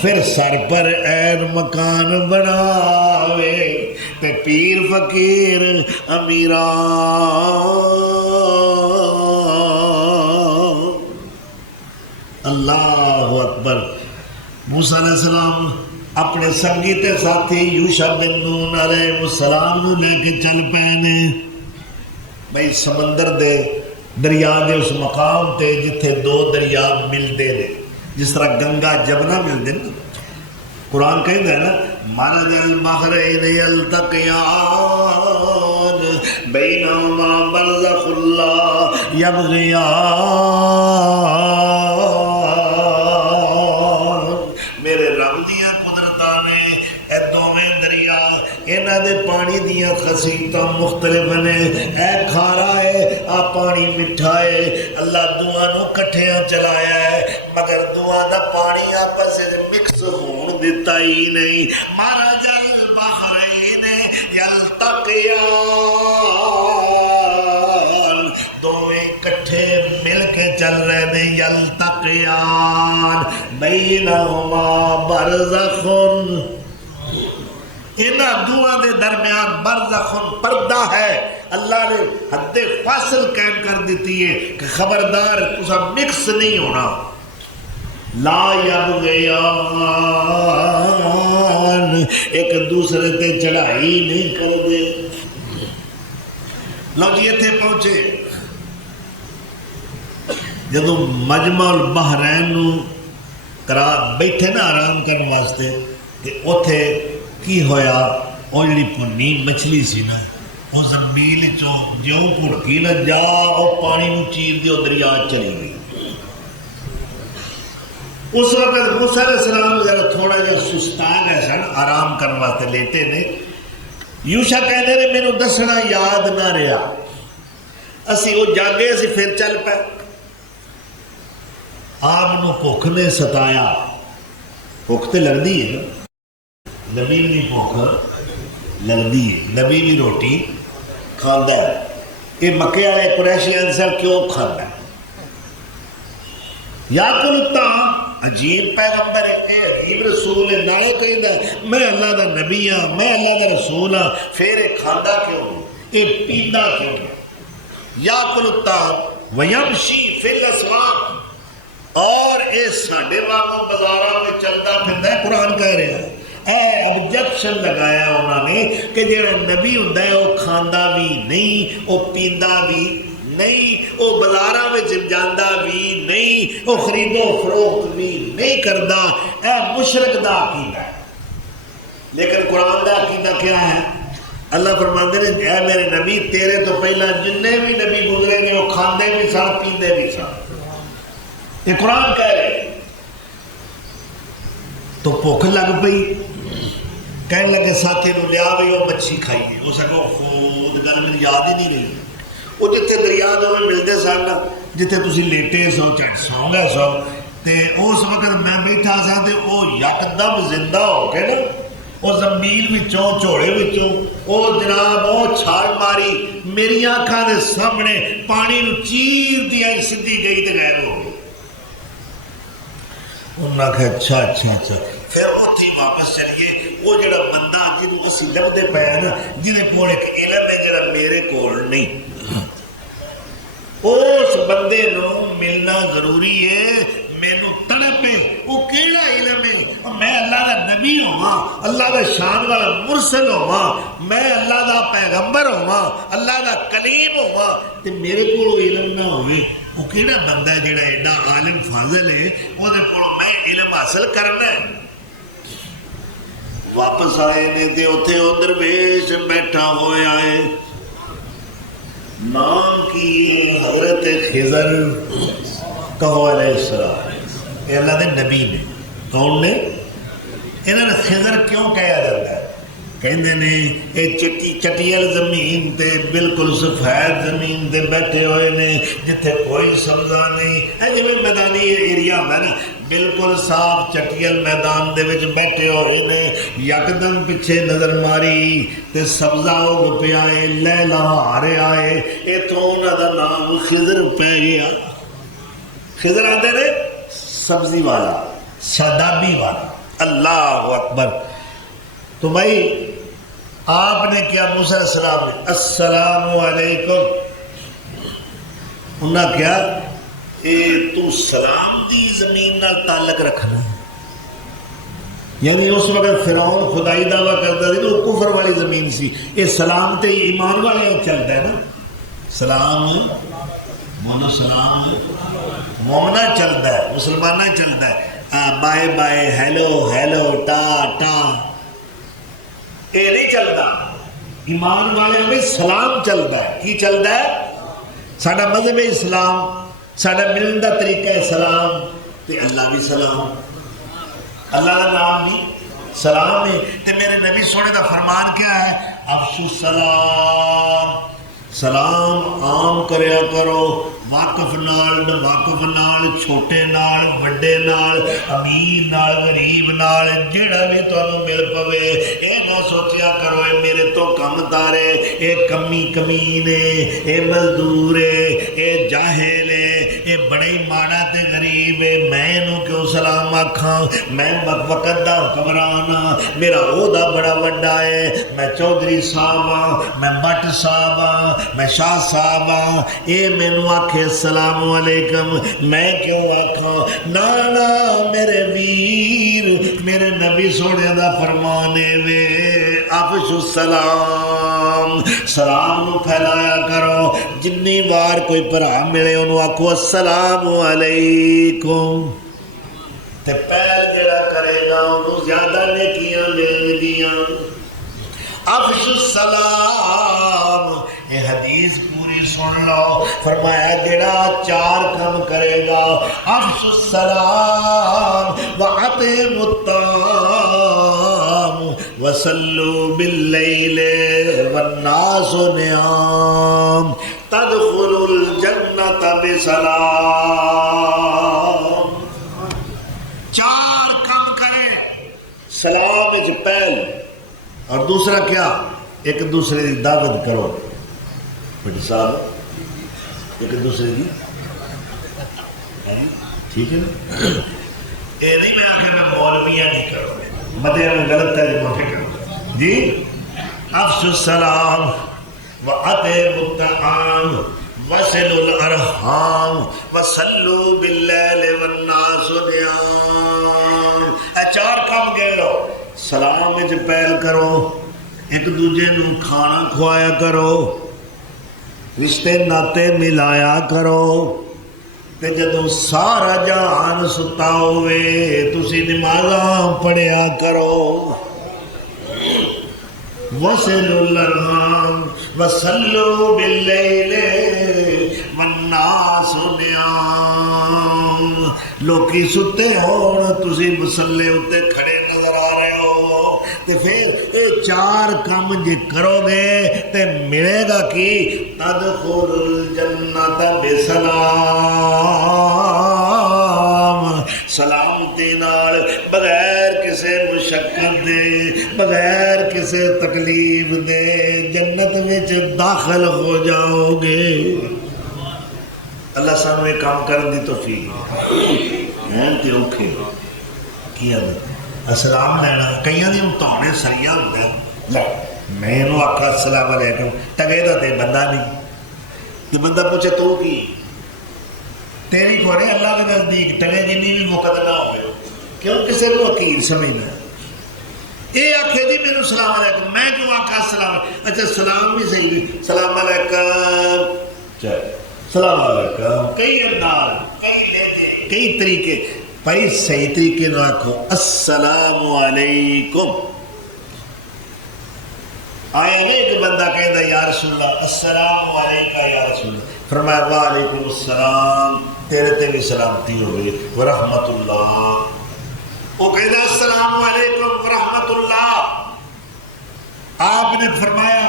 پھر سر پر عین مکان بناوے تے پیر فقیر امیراں اللہ اکبر موسیٰ علیہ السلام اپنے سنگی تے ساتھی یوشع بن نون علیہ السلام نو لے کے چل پینے بھئی سمندر دے دریا دے اس مقام تے جتھے دو دریا ملتے نے جس طرح گنگا جمنا ملتے نا قرآن کہیں گا نا مرج البحرین یلتقیان بینہما برزخ لا یبغیان میرے رب دیاں قدرتاں نے اے دوویں دریا انہاں دے پانی دیاں خصیتاں مختلف نے اے کھارا ہے آ پانی مٹھا ہے اللہ دعا نو کٹھیاں چلایا ہے مگر دعا دا پانی آپس مکس ہون دیتا ہی نہیں مرج البحرین یلتقیان دوویں کٹھے مل کے چل رہے نے یلتقیان بینہما برزخن انہاں دعا دے درمیان برزخن پردہ ہے اللہ نے حد فاصل قائم کر دیتی ہے کہ خبردار تسا مکس نہیں ہونا لا یبغیان ایک دوسرے تے چڑھائی نہیں کر دے لو جی اتھے پہنچے جدو مجمع البحرین نو کرا بیٹھے نا آرام کرنے واسطے کہ اتھے کی ہویا وہ جڑی پنی مچھلی سی نا وہ زمین چو جو پھڑکی نہ جا وہ پانی نو چیر دی وہ دریا چلی گئی اس وقت موسیٰ علیہ السلام ذرا تھوڑا جا سستان ہے سن آرام کرنے واسطے لیتے نے یوشع کہنے نے میں نو دسنا یاد نہ رہا اسی وہ جاگے اسی پھر چل پہ آپ نو بھوک نے ستایا بھوک تے لگدی ہے نا نبی بھی بھوک لگدی ہے نبی بھی روٹی کھاندا ہے یہ مکے والے قریشی انصار کیوں کھاندا ہے یا کلتا عجیب پیغمبر ہے اے عجیب رسول ہے نالے کہیں دا میں اللہ دا نبی ہاں میں اللہ دا رسول ہاں پھر کھاندا کیوں اے پیندا کیوں یا کلتا ویمشی فی الاسواق اور اے ساڈے واگوں بازاراں میں چلدا پھردا ہے قرآن کہہ رہا ہے آبجیکشن لگایا انہوں نے کہ جڑا نبی ہوندا ہے وہ کھاندا بھی نہیں وہ پیندا بھی نہیں وہ بازاراں وچ جاندا بھی نہیں وہ خرید و فروخت بھی نہیں کردا اے مشرک دا عقیدہ ہے لیکن قرآن دا عقیدہ کیا ہے اللہ فرماندے نے اے میرے نبی تیرے تو پہلا جتنے بھی نبی گزرے نے وہ کھاندے بھی سن پیندے بھی سن یہ قرآن کہہ رہے تو بھوک لگ پئی کہنے لگے ساتھی نو لیا بھی وہ مچھی کھائیے وہ سکو خود گل میری یاد ہی نہیں رہی وہ جتنے دریا دو میں ملتے سن جتنے تسی لیٹے سو چٹ سو گئے سو تے اس وقت میں بیٹھا سا تے وہ یکدم زندہ ہو کے نا وہ زمین وچوں چوڑے وچوں وہ جناب وہ چھال ماری میری آنکھاں دے سامنے پانی نو چیر دیا سدھی گئی تے غائب ہو گئی انہوں نے کہا اچھا اچھا اچھا پھر وہ تھی واپس چلیے وہ جڑا بندہ جن کو اسی لبدے پہ ہے نا جنہیں کول ایک علم ہے جڑا میرے کول نہیں اس بندے نو ملنا ضروری ہے مینو تڑپ ہے وہ کیڑا علم ہے میں اللہ دا نبی ہوا اللہ دا شان والا مرسل ہوا میں اللہ دا پیغمبر ہوا اللہ دا کلیم ہوا تے میرے کول علم نہ ہوئے وہ کیڑا بندہ ہے جڑا ایڈا عالم فاضل ہے وہ دے کول میں علم حاصل کرنا ہے واپس آئے نے تے اوتھے او درویش بیٹھا ہویا ہے نام کی حضرت خضر کہو علیہ السلام یہ اللہ دے نبی نے کون نے انہوں نے خضر کیوں کہا جاتا ہے کہندے نے اے چٹیل زمین تے بالکل سفید زمین تے بیٹھے ہوئے نے جتھے کوئی سبزہ نہیں ہے، جی میدانی ایریا ہوندا نا بالکل صاف چٹیل میدان دے وچ بیٹھے ہوئے نے، یکدم پیچھے نظر ماری تے سبزہ اگ پیا ہے، لہلہا رہا ہے، ایتھوں انہاں دا نام خضر پہ گیا۔ خضر آندے نے سبزی والا، شادابی والا۔ اللہ اکبر۔ تو بھائی آپ نے کیا موسیٰ علیہ السلام نے السلام علیکم، انہاں کیا اے تو سلام دی زمین نال تعلق رکھنا، یعنی اس وقت فرعون خدائی دعویٰ کرتا تھی تو کفر والی زمین سی، یہ سلام تے ایمان والے چلتا ہے نا، سلام مونا سلام مومنا چلتا ہے، مسلمانہ چلتا ہے، بائے بائے ہیلو ہیلو ٹا ٹا، یہ نہیں چلتا، ایمان والے میں سلام چلتا ہے۔ کی چلتا ہے؟ ساڈا مذہب اسلام، ساڈا ملن دا طریقہ ہے سلام، تے اللہ بھی سلام، اللہ کا نام بھی سلام ہے۔ تے میرے نبی سونے دا فرمان کیا ہے؟ افشو السلام، سلام عام کریا کرو، واقف نال واقف نال، چھوٹے نال وڈے نال، امیر نال غریب نال، جیڑا بھی تانوں مل پوے، اے نہ سوچیا کرو اے میرے تو کم تارے، اے کمی کمین ہے، اے مزدور ہے، اے جاہل ہے، اے بڑا ہی ماڑا تے غریب ہے، میں انہوں کیوں سلام آکھاں، میں وقت دا حکمران ہاں، میرا عہدہ بڑا وڈا ہے، میں چودھری صاحب ہاں، میں بٹ صاحب ہاں، میں شاہ صاحب ہاں، اے مینوں آکھے السلام علیکم، میں کیوں آکھاں؟ نانا میرے ویر، میرے نبی سونے دا فرمانے وے افشو السلام، سلام نو پھیلایا کرو، جنی بار کوئی بھرا ملے انہوں آکھو السلام علیکم، تے پہل جڑا کرے گا انہوں زیادہ نیکیاں ملن گیاں۔ افشو السلام، اے حدیث پوری سن لو، فرمایا جڑا 4 کام کرے گا، افشو السلام وَأَطِعِمُوا الطَّعَامَ وَصَلُّوا بِاللَّيْلِ وَالنَّاسُ نِيَامٌ تَدْخُلُوا الْجَنَّةَ بِسَلَامٍ۔ 4 کام کرے، سلام وچ پہل، اور دوسرا کیا؟ ایک دوسرے کی دعوت کرو، بڑی صاحب ایک دوسرے کی، ٹھیک ہے نا؟ یہ نہیں میں آخر میں مولویاں نہیں کروں، مدے میں غلط ترجمہ کروں جی۔ افشوا السلام وَأَطِعِمُوا الطَّعَامَ وَصِلُوا الْأَرْحَامَ وَصَلُّوا بِاللَّيْلِ وَالنَّاسُ نِيَامٌ۔ 4 کام کہہ لو، سلام وچ پہل کرو، ایک دوجے نو کھانا کھوایا کرو، رشتے ناتے ملایا کرو، تے جدوں سارا جہان ستا ہوئے تسی نمازاں پڑھیا کرو۔ وَصِلُوا الْأَرْحَامَ وَصَلُّوا بِاللَّيْلِ وَالنَّاسُ نِيَامٌ۔ لوکی ستے ہون تسی مسلے اتے کھڑے نظر آ رہے ہو، تے پھر یہ 4 کام جے کرو گے تے ملے گا کی تدخل الجنت بسلام، سلامتی نال، بغیر کسے مشقت دے، بغیر کسے تکلیف دے جنت وچ داخل ہو جاؤ گے۔ اللہ سانو یہ کام کرن دی توفیق ہیں تے اوکھے کیا السلام لینا، کئیاں دی اتانے سریاں ہوندے لے میں انہوں آکھا السلام علیکم، ٹگے دا تے بندہ نہیں، تے بندہ پوچھے تو کی تیری کھوڑے اللہ کے نزدیک ٹگے جنی بھی وقت نہ ہوئے، کیوں کسے کو حقیر سمجھنا ہے؟ اے آکھے جی میرے السلام علیکم، میں کیوں آکھا السلام علیکم؟ اچھا سلام بھی صحیح، السلام علیکم، چل السلام علیکم، کئی انداز، کئی لہجے، کئی طریقے، بھائی صحیح طریقے نہ رکھو السلام علیکم۔ آیا نہیں ایک بندہ کہتا یا رسول اللہ السلام علیکم یا رسول اللہ، فرمایا وعلیکم السلام، تیرے تے بھی سلامتی ہوگی ورحمت اللہ۔ وہ کہتا السلام علیکم ورحمت اللہ، آپ نے فرمایا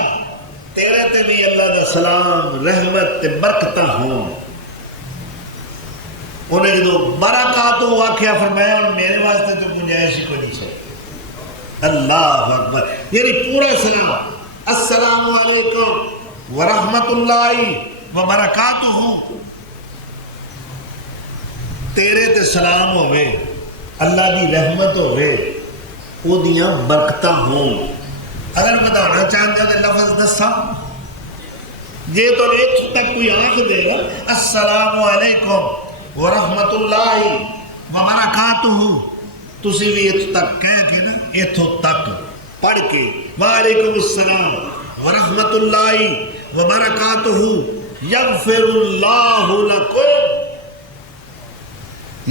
تیرے تے بھی اللہ دا سلام رحمت تے برکتاں ہوں. انہیں جدو برکات واقعہ فرمایا اور میرے واسطے تو گنجائش ہی کوئی نہیں چاہیے. اللہ اکبر. یعنی پورا سلام السلام علیکم ورحمت اللہ وبرکاتہ. تیرے تے سلام ہوئے, اللہ دی رحمت ہوئے, وہ دیاں برکتاں ہوں. اگر بتانا چاہتا تو لفظ دسا جے تو ایک تک کوئی آنکھ دے گا السلام علیکم ورحمت اللہ وبرکاتہ, تسی بھی اتو تک کہہ کے نا اتو تک پڑھ کے وعلیکم السلام ورحمت اللہ وبرکاتہ یغفر اللہ لکم.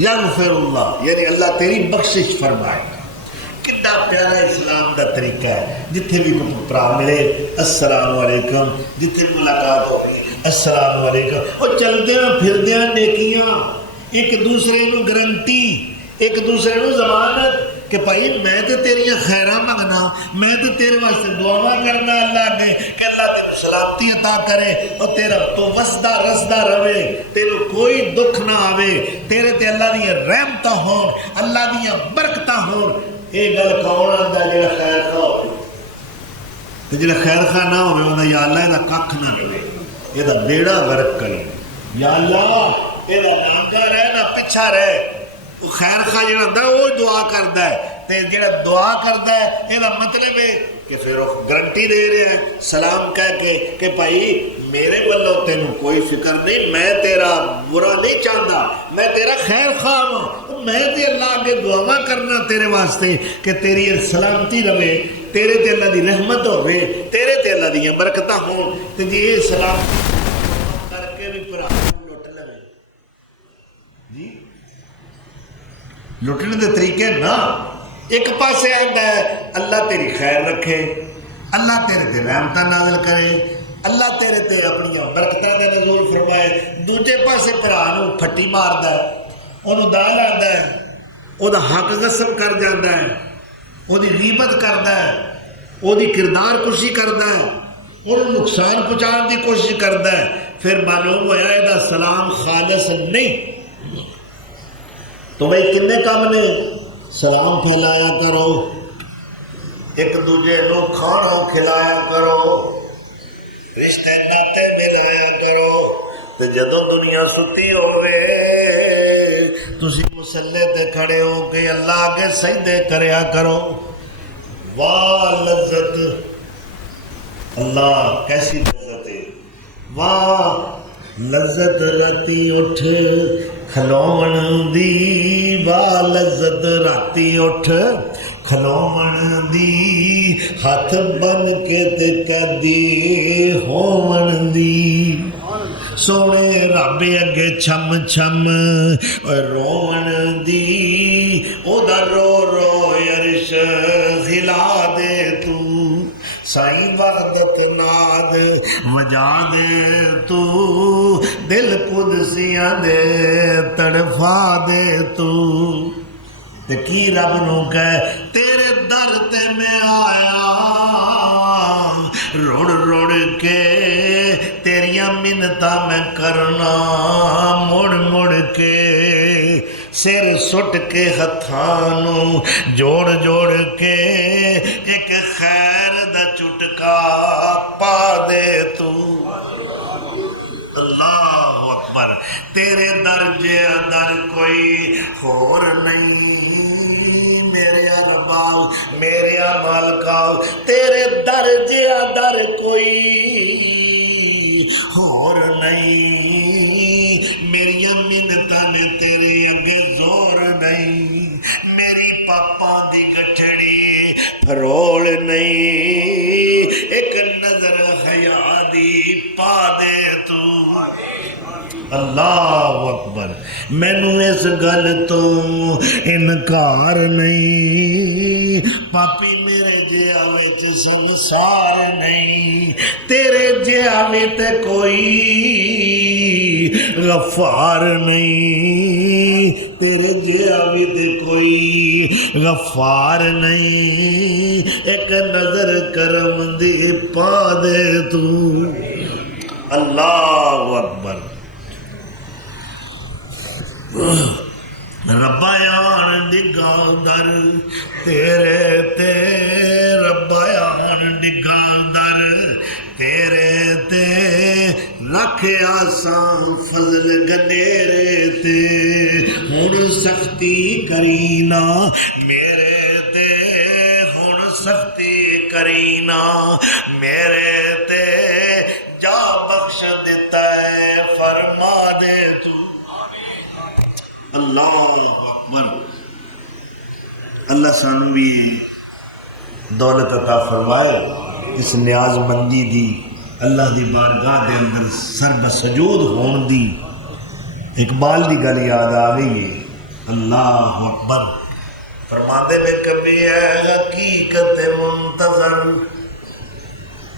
یغفر اللہ یعنی اللہ تیری بخشش فرمائے گا. کتنا پیارا اسلام دا طریقہ ہے. جتھے بھی کوئی پرا ملے السلام علیکم, جتھے ملاقات ہوگی السلام علیکم. اور چلدیاں پھردیاں نیکیاں, ایک دوسرے نو گارنٹی, ایک دوسرے نو ضمانت کہ بھائی میں تے تیریاں خیراں منگنا, میں تے تیرے واسطے دعا کرنا اللہ نے کہ اللہ تیرے سلامتی عطا کرے اور تیرا تو وسدا رسدا رہے, تیرے کوئی دکھ نہ آوے, تیرے تے اللہ دی رحمتاں ہون, اللہ دی برکتاں ہون. یہ گل کون آندا جڑا خیر خواہ ہوے, تے جڑا خیر خواہ نہ ہوے اوندا یا اللہ دا ککھ نہ ملے, یہ دا بیڑا غرق کرے. یا اللہ یہ دا نانگا رہے نہ پچھا رہے. خیر خواہ جڑا ہوندا وہ دعا کردا ہے, تے جڑا دعا کردا ہے یہ مطلب ہے کہ پھر وہ گارنٹی دے رہا ہے سلام کہہ کے کہ بھائی میرے والوں تینوں کوئی فکر نہیں, میں تیرا برا نہیں چاہتا, میں تیرا خیر خواہ ہوں, میں تے اللہ آگے دعا کرنا تیرے واسطے کہ تیری سلامتی رہے, تیرے تے اللہ دی رحمت ہوے, تیرے تے اللہ دی برکتاں ہون. تے جی یہ سلام کر کے بھی پھر لٹ لے جی لٹنے دے طریقے نا. ایک پاسے آتا ہے اللہ تیری خیر رکھے, اللہ تیرے تے رحمتاں نازل کرے, اللہ تیرے تے اپنی برکتاں دا نزول فرمائے. دوجے پاسے بھرا نو پھٹی ماردا ہے, انہوں دال آندا ہے, او دا حق غصب کر جاندا ہے, او دی غیبت کردا ہے, او دی کردار کشی کردا ہے, انہوں نقصان پہنچانے دی کوشش کردا ہے. پھر معلوم ہوا ہے دا سلام خالص نہیں. تو بھائی کنے کام نے سلام پھیلایا کرو, ایک دوجے نو کھانا کھلایا کرو, رشتے ناتے ملایا کرو. تو جدو دنیا ستی ہوئے تسی مسلے تے کھڑے ہو کے اللہ کے سجدے کریا کرو. واہ لذت, اللہ کیسی لذت ہے, واہ لذت راتی اٹھ کھلون دی, واہ لذت راتی اٹھ کھلون دی, ہاتھ بن کے تے کدی ہون دی, سونے رب اگے چھم چھم رون دی, او دا رو رو عرش ہلا دے تو, سائیں وحدت ناد وجا دے تو, دل قدسیاں دے تڑفا دے تو. تے کی رب نو کہے تیرے در تے میں آیا روڑ روڑ کے, تیریاں منتاں میں کرنا مڑ مڑ کے, سر سٹ کے ہتھانوں جوڑ جوڑ کے, ایک خیر دا چٹکا پا دے تو. اللہ اکبر. تیرے درجے در کوئی اور نہیں میرے ارباب میرے مالکا, تیرے درجے در کوئی اور نہیں, میری منتاں نے تیرے اگے زور نہیں, میری پاپا دی گٹھڑی پھروڑ نہیں, ایک نظر حیا دی پا دے تو. اللہ اکبر. مینو اس گل تو انکار نہیں, پاپی میرے جیا وچ سنسار نہیں, تیرے جیا وچ کوئی غفار نہیں تیرے جیا بھی تے کوئی غفار نہیں ایک نظر کرم دی پا دے تو اللہ اکبر ربا یان ڈگا در تیرے تے ربا یان ڈگا در تیرے تے لکھ آسان فضل گنیرے تے ہن سختی کرینا میرے تے ہن سختی کرینا میرے تے جا بخش دیتا ہے فرما دے تو اللہ اکبر اللہ سانو بھی دولت عطا فرمائے اس نیاز مندی دی اللہ دی بارگاہ دے اندر سر بسجود ہون دی اقبال دی گل یاد آ گئی ہے اللہ اکبر فرماندے میں کبھی ہے حقیقت منتظر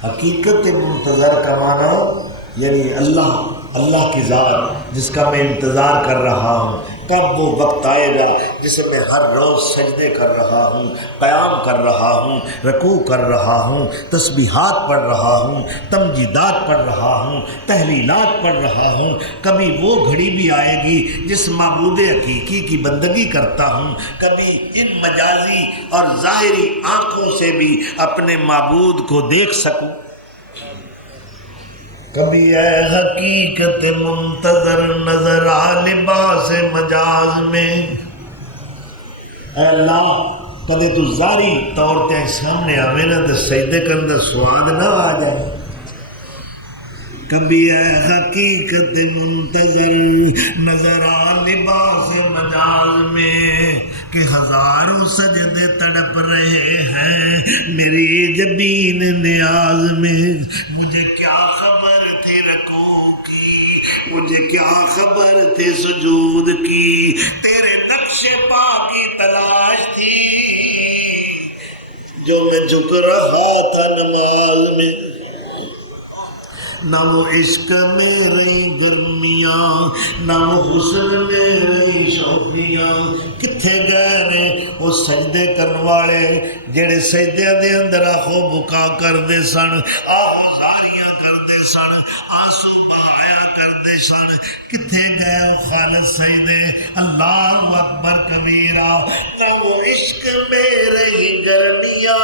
حقیقت منتظر کا معنی یعنی اللہ کی ذات جس کا میں انتظار کر رہا ہوں کب وہ وقت آئے گا جس میں ہر روز سجدے کر رہا ہوں قیام کر رہا ہوں رکوع کر رہا ہوں تسبیحات پڑھ رہا ہوں تمجیدات پڑھ رہا ہوں تحلیلات پڑھ رہا ہوں کبھی وہ گھڑی بھی آئے گی جس معبود حقیقی کی بندگی کرتا ہوں کبھی ان مجازی اور ظاہری آنکھوں سے بھی اپنے معبود کو دیکھ سکوں کبھی اے حقیقت منتظر نظر آ لباس مجاز میں اے اللہ کدے تو ظاہری طور تے سامنے آوے نا تے سجدے کرن دا سواد نہ آ جائے کبھی اے حقیقت منتظر نظر آ لباس مجاز میں کہ ہزاروں سجدے تڑپ رہے ہیں میری جبین نیاز میں مجھے کیا مجھے کیا خبر تھی سجود کی تیرے نقش پا کی تلاش تھی جو میں جھک رہا تھا نماز میں نہ وہ عشق میں رہی گرمیاں نہ وہ حسن میں رہی شوقیاں کتھے گئے نے وہ سجدے کرن والے جڑے سجدے دے اندر آہو بکا کر دے سن آہو زاریاں کر دے سن آنسو بہایا کر دے سن کتھے گئے خالص سجدے اللہ اکبر کبیرہ نہ وہ عشق میں رہی گرمیاں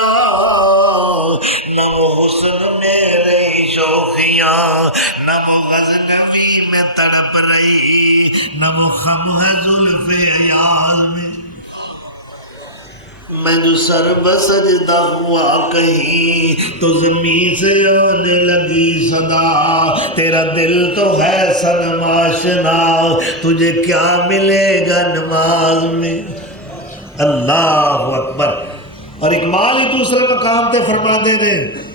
نہ وہ حسن میں رہی شوقیاں نہ وہ غزنوی میں تڑپ رہی نہ وہ خم ہے زلف ایاز میں جو سر بسجدہ ہوا کہیں تو زمین سے آنے لگی صدا تیرا دل تو ہے صنم آشنا تجھے کیا ملے گا نماز میں اللہ اکبر اور اقبال ہی دوسرے مقام تے فرما دے رہے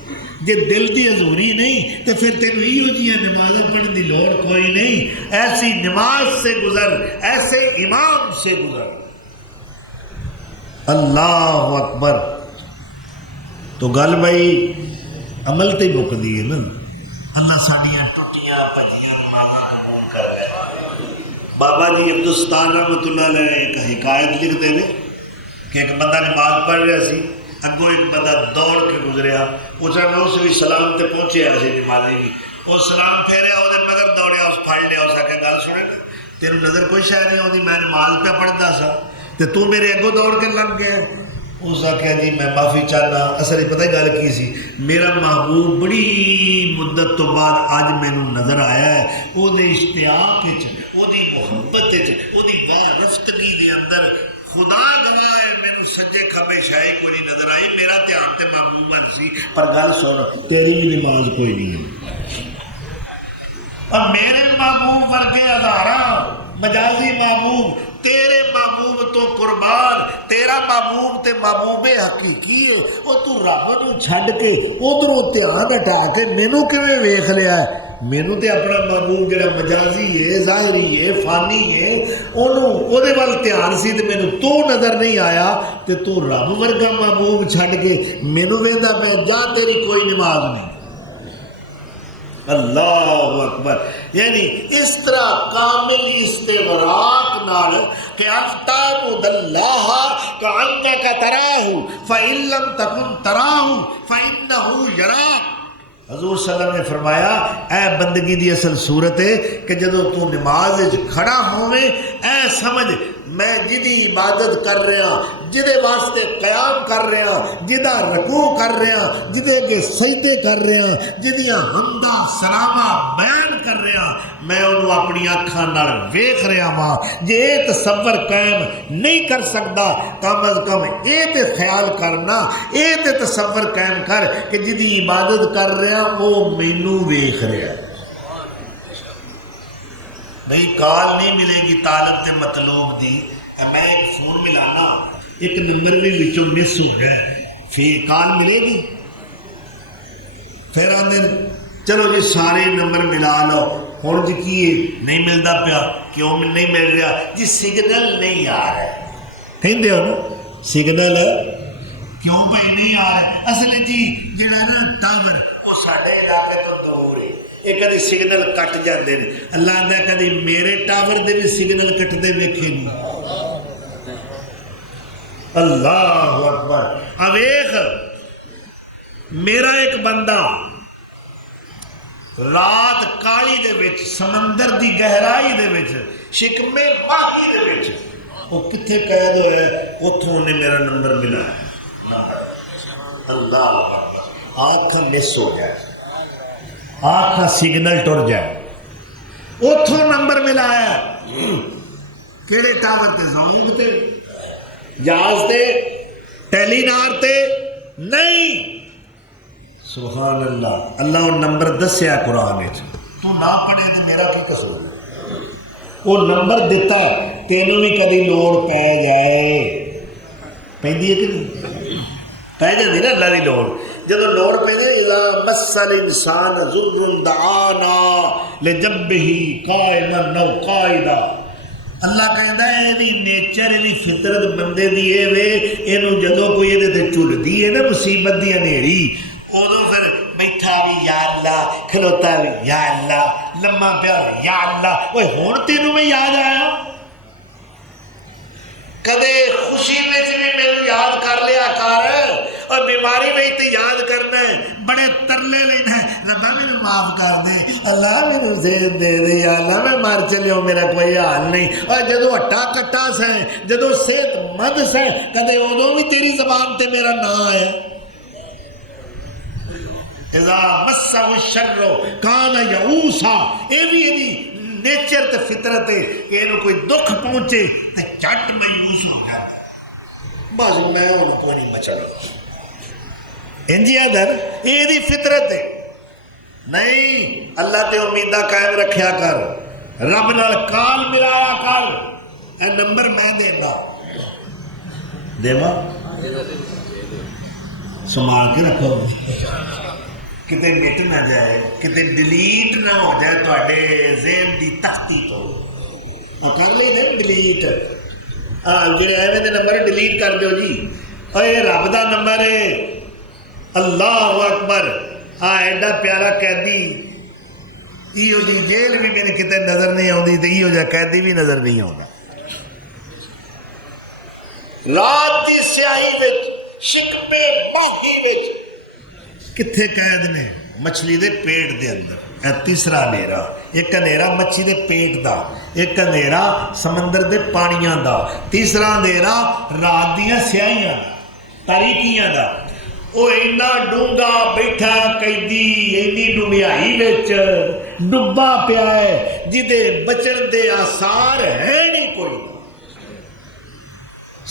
جے دل دی حضوری نہیں تو پھر تینوں ایو جی نماز پڑھنے دی لوڑ کوئی نہیں ایسی نماز سے گزر ایسے امام سے گزر اللہ اکبر تو گل بھائی عمل تے مک دی ہے نا اللہ ساڈیاں ٹوٹیاں پجیاں نمازاں قبول کر لے بابا جی عبدالستان رحمۃ اللہ علیہ ایک حکایت لکھ دے کہ ایک بندہ نماز پڑھ رہا سی اگوں ایک بندہ دوڑ کے گزریا اس نے اس بھی سلام تے پہنچیا سی نمازی بھی وہ سلام پھیریا وہ مگر دوڑیا اس پھڑ لیا اس آخیا گل سنے نا تیرے نظر کوئی شاید نہیں آتی میں نماز پہ پڑھتا سا تو میرے اگوں دوڑ کے لگ گیا اس آخیا جی میں معافی چاہنا اصل پتہ گل کی سی میرا محبوب بڑی مدت تو بعد اج مینوں نظر آیا ہے وہ اشتیاق وہ محبت وہ رفتگی کے اندر خدا گواہ ہے مینوں سجے کھبے شاہی کوئی نہیں نظر آئی میرا دھیان تے محبوباً سی پر گل سن تیری بھی نماز کوئی نہیں ہے اور میرے محبوب ورگے ہزاراں مجازی محبوب تیرے محبوب تو قربان تیرا محبوب تے محبوب حقیقی ہے وہ تو رب نو چھڈ کے ادھروں دھیان ہٹا کے مینوں کیویں ویکھ لیا ہے مینوں تے اپنا محبوب جڑا مجازی ہے ظاہری ہے فانی ہے اونوں اودے ول دھیان سی تے مینوں تو نظر نہیں آیا تے تو رب ورگا محبوب چھڈ کے مینوں ویندا پیا جا تیری کوئی نماز نہیں اللہ اکبر. یعنی اس طرح کامل استغراق نال کہ افتعبد اللہ کانک تراہ فإن لم تکن تراہ فإنہ یراک. حضور صلی اللہ علیہ وسلم نے فرمایا اے بندگی دی اصل صورت ہے کہ جدو تو نماز کھڑا ہوئے اے سمجھ میں جدی عبادت کر رہا جدے واسطے قیام کر رہا جدہ رکوع کر رہا جدے کے سجدے کر رہا جدیاں حمدہ سلامہ بیان کر رہا میں انہوں اپنی آنکھاں نال ویکھ رہا ماں. جے اے تصور قائم نہیں کر سکتا کم از کم اے تے خیال کرنا اے تے تصور قائم کر کہ جدی عبادت کر رہا وہ مینوں ویکھ رہا. بھئی کال نہیں ملے گی طالب تے مطلوب دی. میں ایک فون ملانا ایک نمبر بھی وچوں مس ہو جائے پھر کال ملے گی. پھر آدھے چلو جی سارے نمبر ملا لو ہوں جی کی نہیں ملتا پیا کیوں نہیں مل رہا جی سگنل نہیں آ رہا. کہندے ہو نا سگنل کیوں بھائی نہیں آ رہا. اصل جی جڑا نا ٹاور وہ سارے علاقے تو دور ہے یہ کدی سگنل کٹ جاتے ہیں. اللہ آدھا کدی میرے ٹاور دے بھی سگنل کٹتے ویکھے نہیں. اللہ اکبر. اویخ میرا ایک بندہ رات کالی دے وچ سمندر دی گہرائی دے وچ شکمے ماہی دے وچ وہ کتھے قید ہوئے اتھوں نے میرا نمبر ملا. اللہ اکبر. آنکھ مس ہو جائے آنکھ سگنل ٹر جائے اتھوں نمبر ملایا کیڑے ٹاور تے زونگ تے جہاز تے ٹیلی نار تے نہیں. سبحان اللہ. اللہ وہ نمبر دسیا قرآن تو نہ پڑھے تو میرا کی قصور. وہ نمبر دیتا تینوں بھی کدی لوڑ پہ جائے پیندی ہے کہ نہیں پہ جاتی نا اللہ کی لوڑ. جدو لوڑ پہ جائے اذا مس الانسان ضر دعانا لجنبہ قائما او قاعدا. اللہ کہتا ہے یہ نیچر یہ فطرت بندے دی ہے وے یہ جدو کوئی یہ چلتی ہے نا مصیبت دی انیری ادو پھر بیٹھا بھی یا اللہ کھلوتا بھی یا اللہ لما پیا یا اللہ. وہ ہوں تینوں میں یاد آیا کدے خوشی میں بھی میرے یاد کر لیا کر اور بیماری میں تو یاد کرنا ہے بڑے ترلے لینا ہے ربا میرے معاف کر دے اللہ میرے صحت دے دے یا اللہ میں مر چلے میرا کوئی حال نہیں. اور جدو ہٹا کٹا سیں جدو صحت مند سیں کدے ادو بھی تیری زبان تے میرا نام ہے. اذا مسہ الشر کان یئوسا. یہ بھی یہ نیچر تے فطرت ہے کہ یہ کوئی دکھ پہنچے تو جٹ مایوس ہو جاتا بس میں انہوں کو نہیں مچلو انجی ادھر یہ فطرت ہے. نہیں اللہ تے امیدہ قائم رکھیا کر رب نال کال ملایا کر. اے نمبر میں دینا دیوا سنبھال کے رکھو کتے مٹ نہ جائے کتے ڈیلیٹ نہ ہو جائے تھوڑے ذہن دی تختی تو کر لی نا ڈیلیٹ جڑے ایویں دے نمبر ڈیلیٹ کر دیو جی. اے رب دا نمبر ہے اللہ اکبر. ایڈا پیارا قیدی ایو جی جیل بھی میرے کتے نظر نہیں آتی تو ایو جا قیدی بھی نظر نہیں آتا. رات دی سیاہی وچ شکمے ماہی وچ کتھے قید نے مچھلی دے پیٹ دے اندر. اے تیسرا اندھیرا ایک اندھیرا مچھی دے پیٹ دا ایک اندھیرا سمندر دے پانیاں دا تیسرا اندھیرا رات دیاں سیاہیاں تاریکیاں دا. وہ اینا ڈونگا بیٹھا قیدی اینی ڈونگیائی وچ ڈبا پیا ہے جدے بچن دے آثار ہے نہیں کوئی.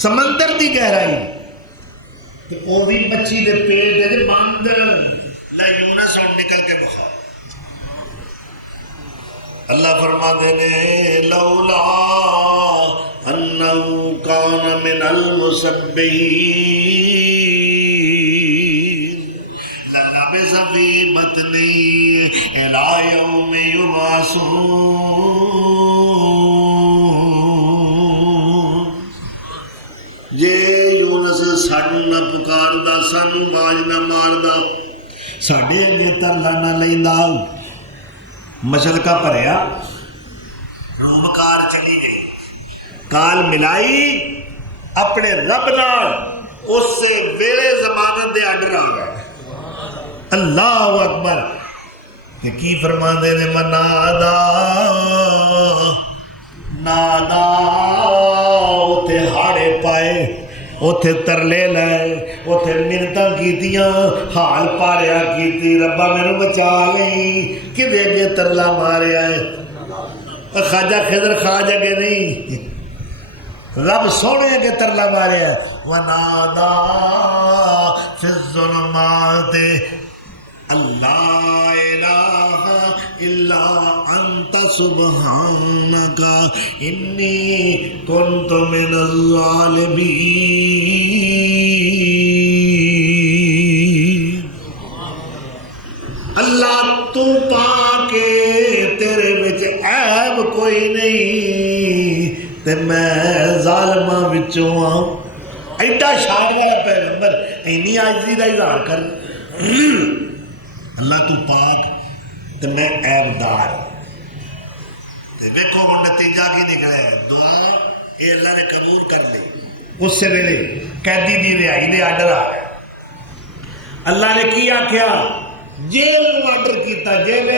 سمندر دی گہرائی وہ بھی مچھی دے پیٹ دے باندر لا یونس اور نکل کے بخار. اللہ فرما دے نے لولا انہو کان من المسبحین للبث فی بطنی الی یوم یبعثون. جے یونس سانو نہ پکاردا سانو باج نہ ماردا ساڈے اگے ترلا نہ لیندا مشلکا بھریا رومکار چلی گئی کال ملائی اپنے رب نال اس سے ویلے ضمانت دے آڈر آ گئے اللہ اکبر کی فرما دے نے منادا نادا اوتھے ہاڑے پائے اوتھے ترلے لائے اوتھے منتاں کیتیاں حال پاریا کیتی ربا میرے بچا لیں کدے اگے ترلا ماریا ہے خواجہ خضر خواجہ کے نہیں رب سونے کے ترلا ماریا ہے ونادا فی الظلمات اللہ الہ الا انت سبحانک انی کنت من الظالمین اللہ تو پاکے تیرے وچ عیب کوئی نہیں تے میں ظالماں وچوں ہاں ایڈا شان والا پیغمبر اینی عاجزی دا اظہار کر اللہ تو پاک تے میں عیب دار تے ویکھو ہن نتیجہ کی نکلے دعا اے اللہ نے قبول کر لی اس سے ویلے قیدی دی رہائی دے آڈر آ گئے اللہ نے کی آکھیا جیل نو آڈر کیتا جیل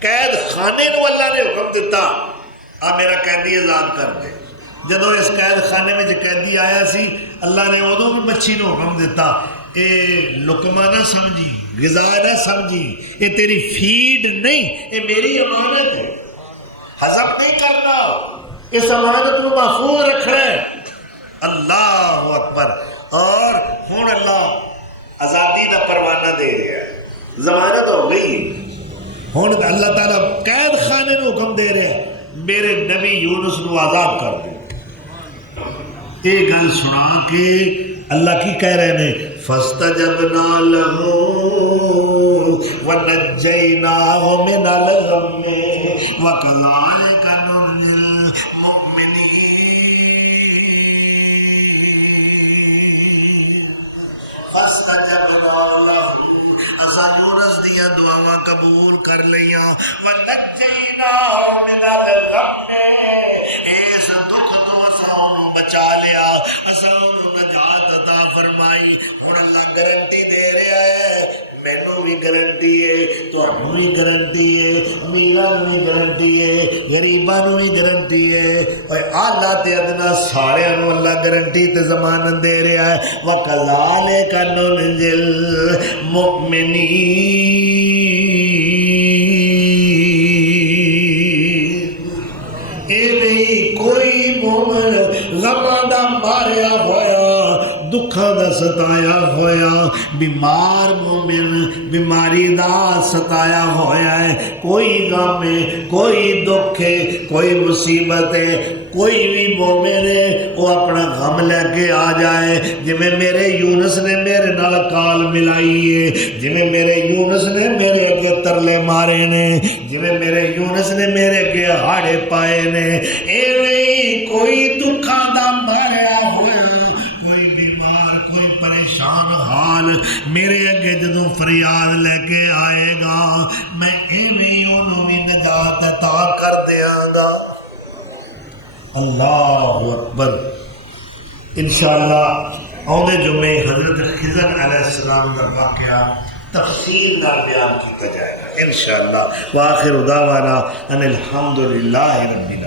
قید خانے نو اللہ نے حکم دیتا آ میرا قیدی آزاد کر دے جدو اس قید خانے میں قیدی آیا سی اللہ نے ادو بھی مچھی نو حکم دیتا اے لقمہ نہ سمجھی غذا نہ سمجھی اے تیری فیڈ نہیں اے میری امانت ہے ہضم نہیں کرنا اس امانت کو محفوظ رکھنا ہے اللہ اکبر اور ہوں اللہ آزادی کا پروانہ دے رہا ہے ضمانت ہو گئی ہوں اللہ تعالیٰ قید خانے نو حکم دے رہے ہیں میرے نبی یونس نو آزاد کر دے یہ گل سنا کے اللہ کی کہہ رہے ہیں فَاسْتَجَبْنَا لَهُ وَنَجَّيْنَاهُ مِنَ الْغَمِّ وَكَذَلِكَ نُنْجِي الْمُؤْمِنِينَ فَاسْتَجَبْنَا لَهُ اسا یونس دیا دعاواں قبول کر لیاں وَنَجَّيْنَاهُ مِنَ الْغَمِّ اس دکھ تو اسا انہوں بچا لیا اسا انہوں نجات عطا فرمائی اور اللہ گارنٹی دے رہا ہے مینوں بھی گارنٹی ہے تانوں بھی گارنٹی ہے میرا بھی گارنٹی ہے غریباں نوں بھی گارنٹی ہے اور اعلیٰ تے ادنا سارے نوں اللہ گارنٹی تے ضمانت دے رہا ہے وَكَذَلِكَ نُنْجِي الْمُؤْمِنِينَ اے نہیں کوئی مومن غماں دا ماریا ہویا دکھاں دا ستایا ہویا بیمار مومن بیماری دا ستایا ہویا ہے کوئی غم ہے کوئی دکھ ہے کوئی مصیبت ہے کوئی بھی مومن ہے وہ اپنا غم لے کے آ جائے جویں میرے یونس نے میرے نال کال ملائی ہے جویں میرے یونس نے میرے اگے ترلے مارے نے جویں میرے یونس نے میرے اگے ہاڑے پائے نے ایویں کوئی دکھاں دا ماریا ہوا کوئی بیمار کوئی پریشان حال میرے اگے جدوں فریاد لے کے آئے گا میں ایویں انہوں بھی نجات عطا کر دیاں گا اللہ اکبر انشاءاللہ آنے جمعے حضرت خضر علیہ السلام کا واقعہ تفصیل نال بیان کیا جائے گا انشاءاللہ وآخر دعوانا ان الحمدللہ رب العالمین.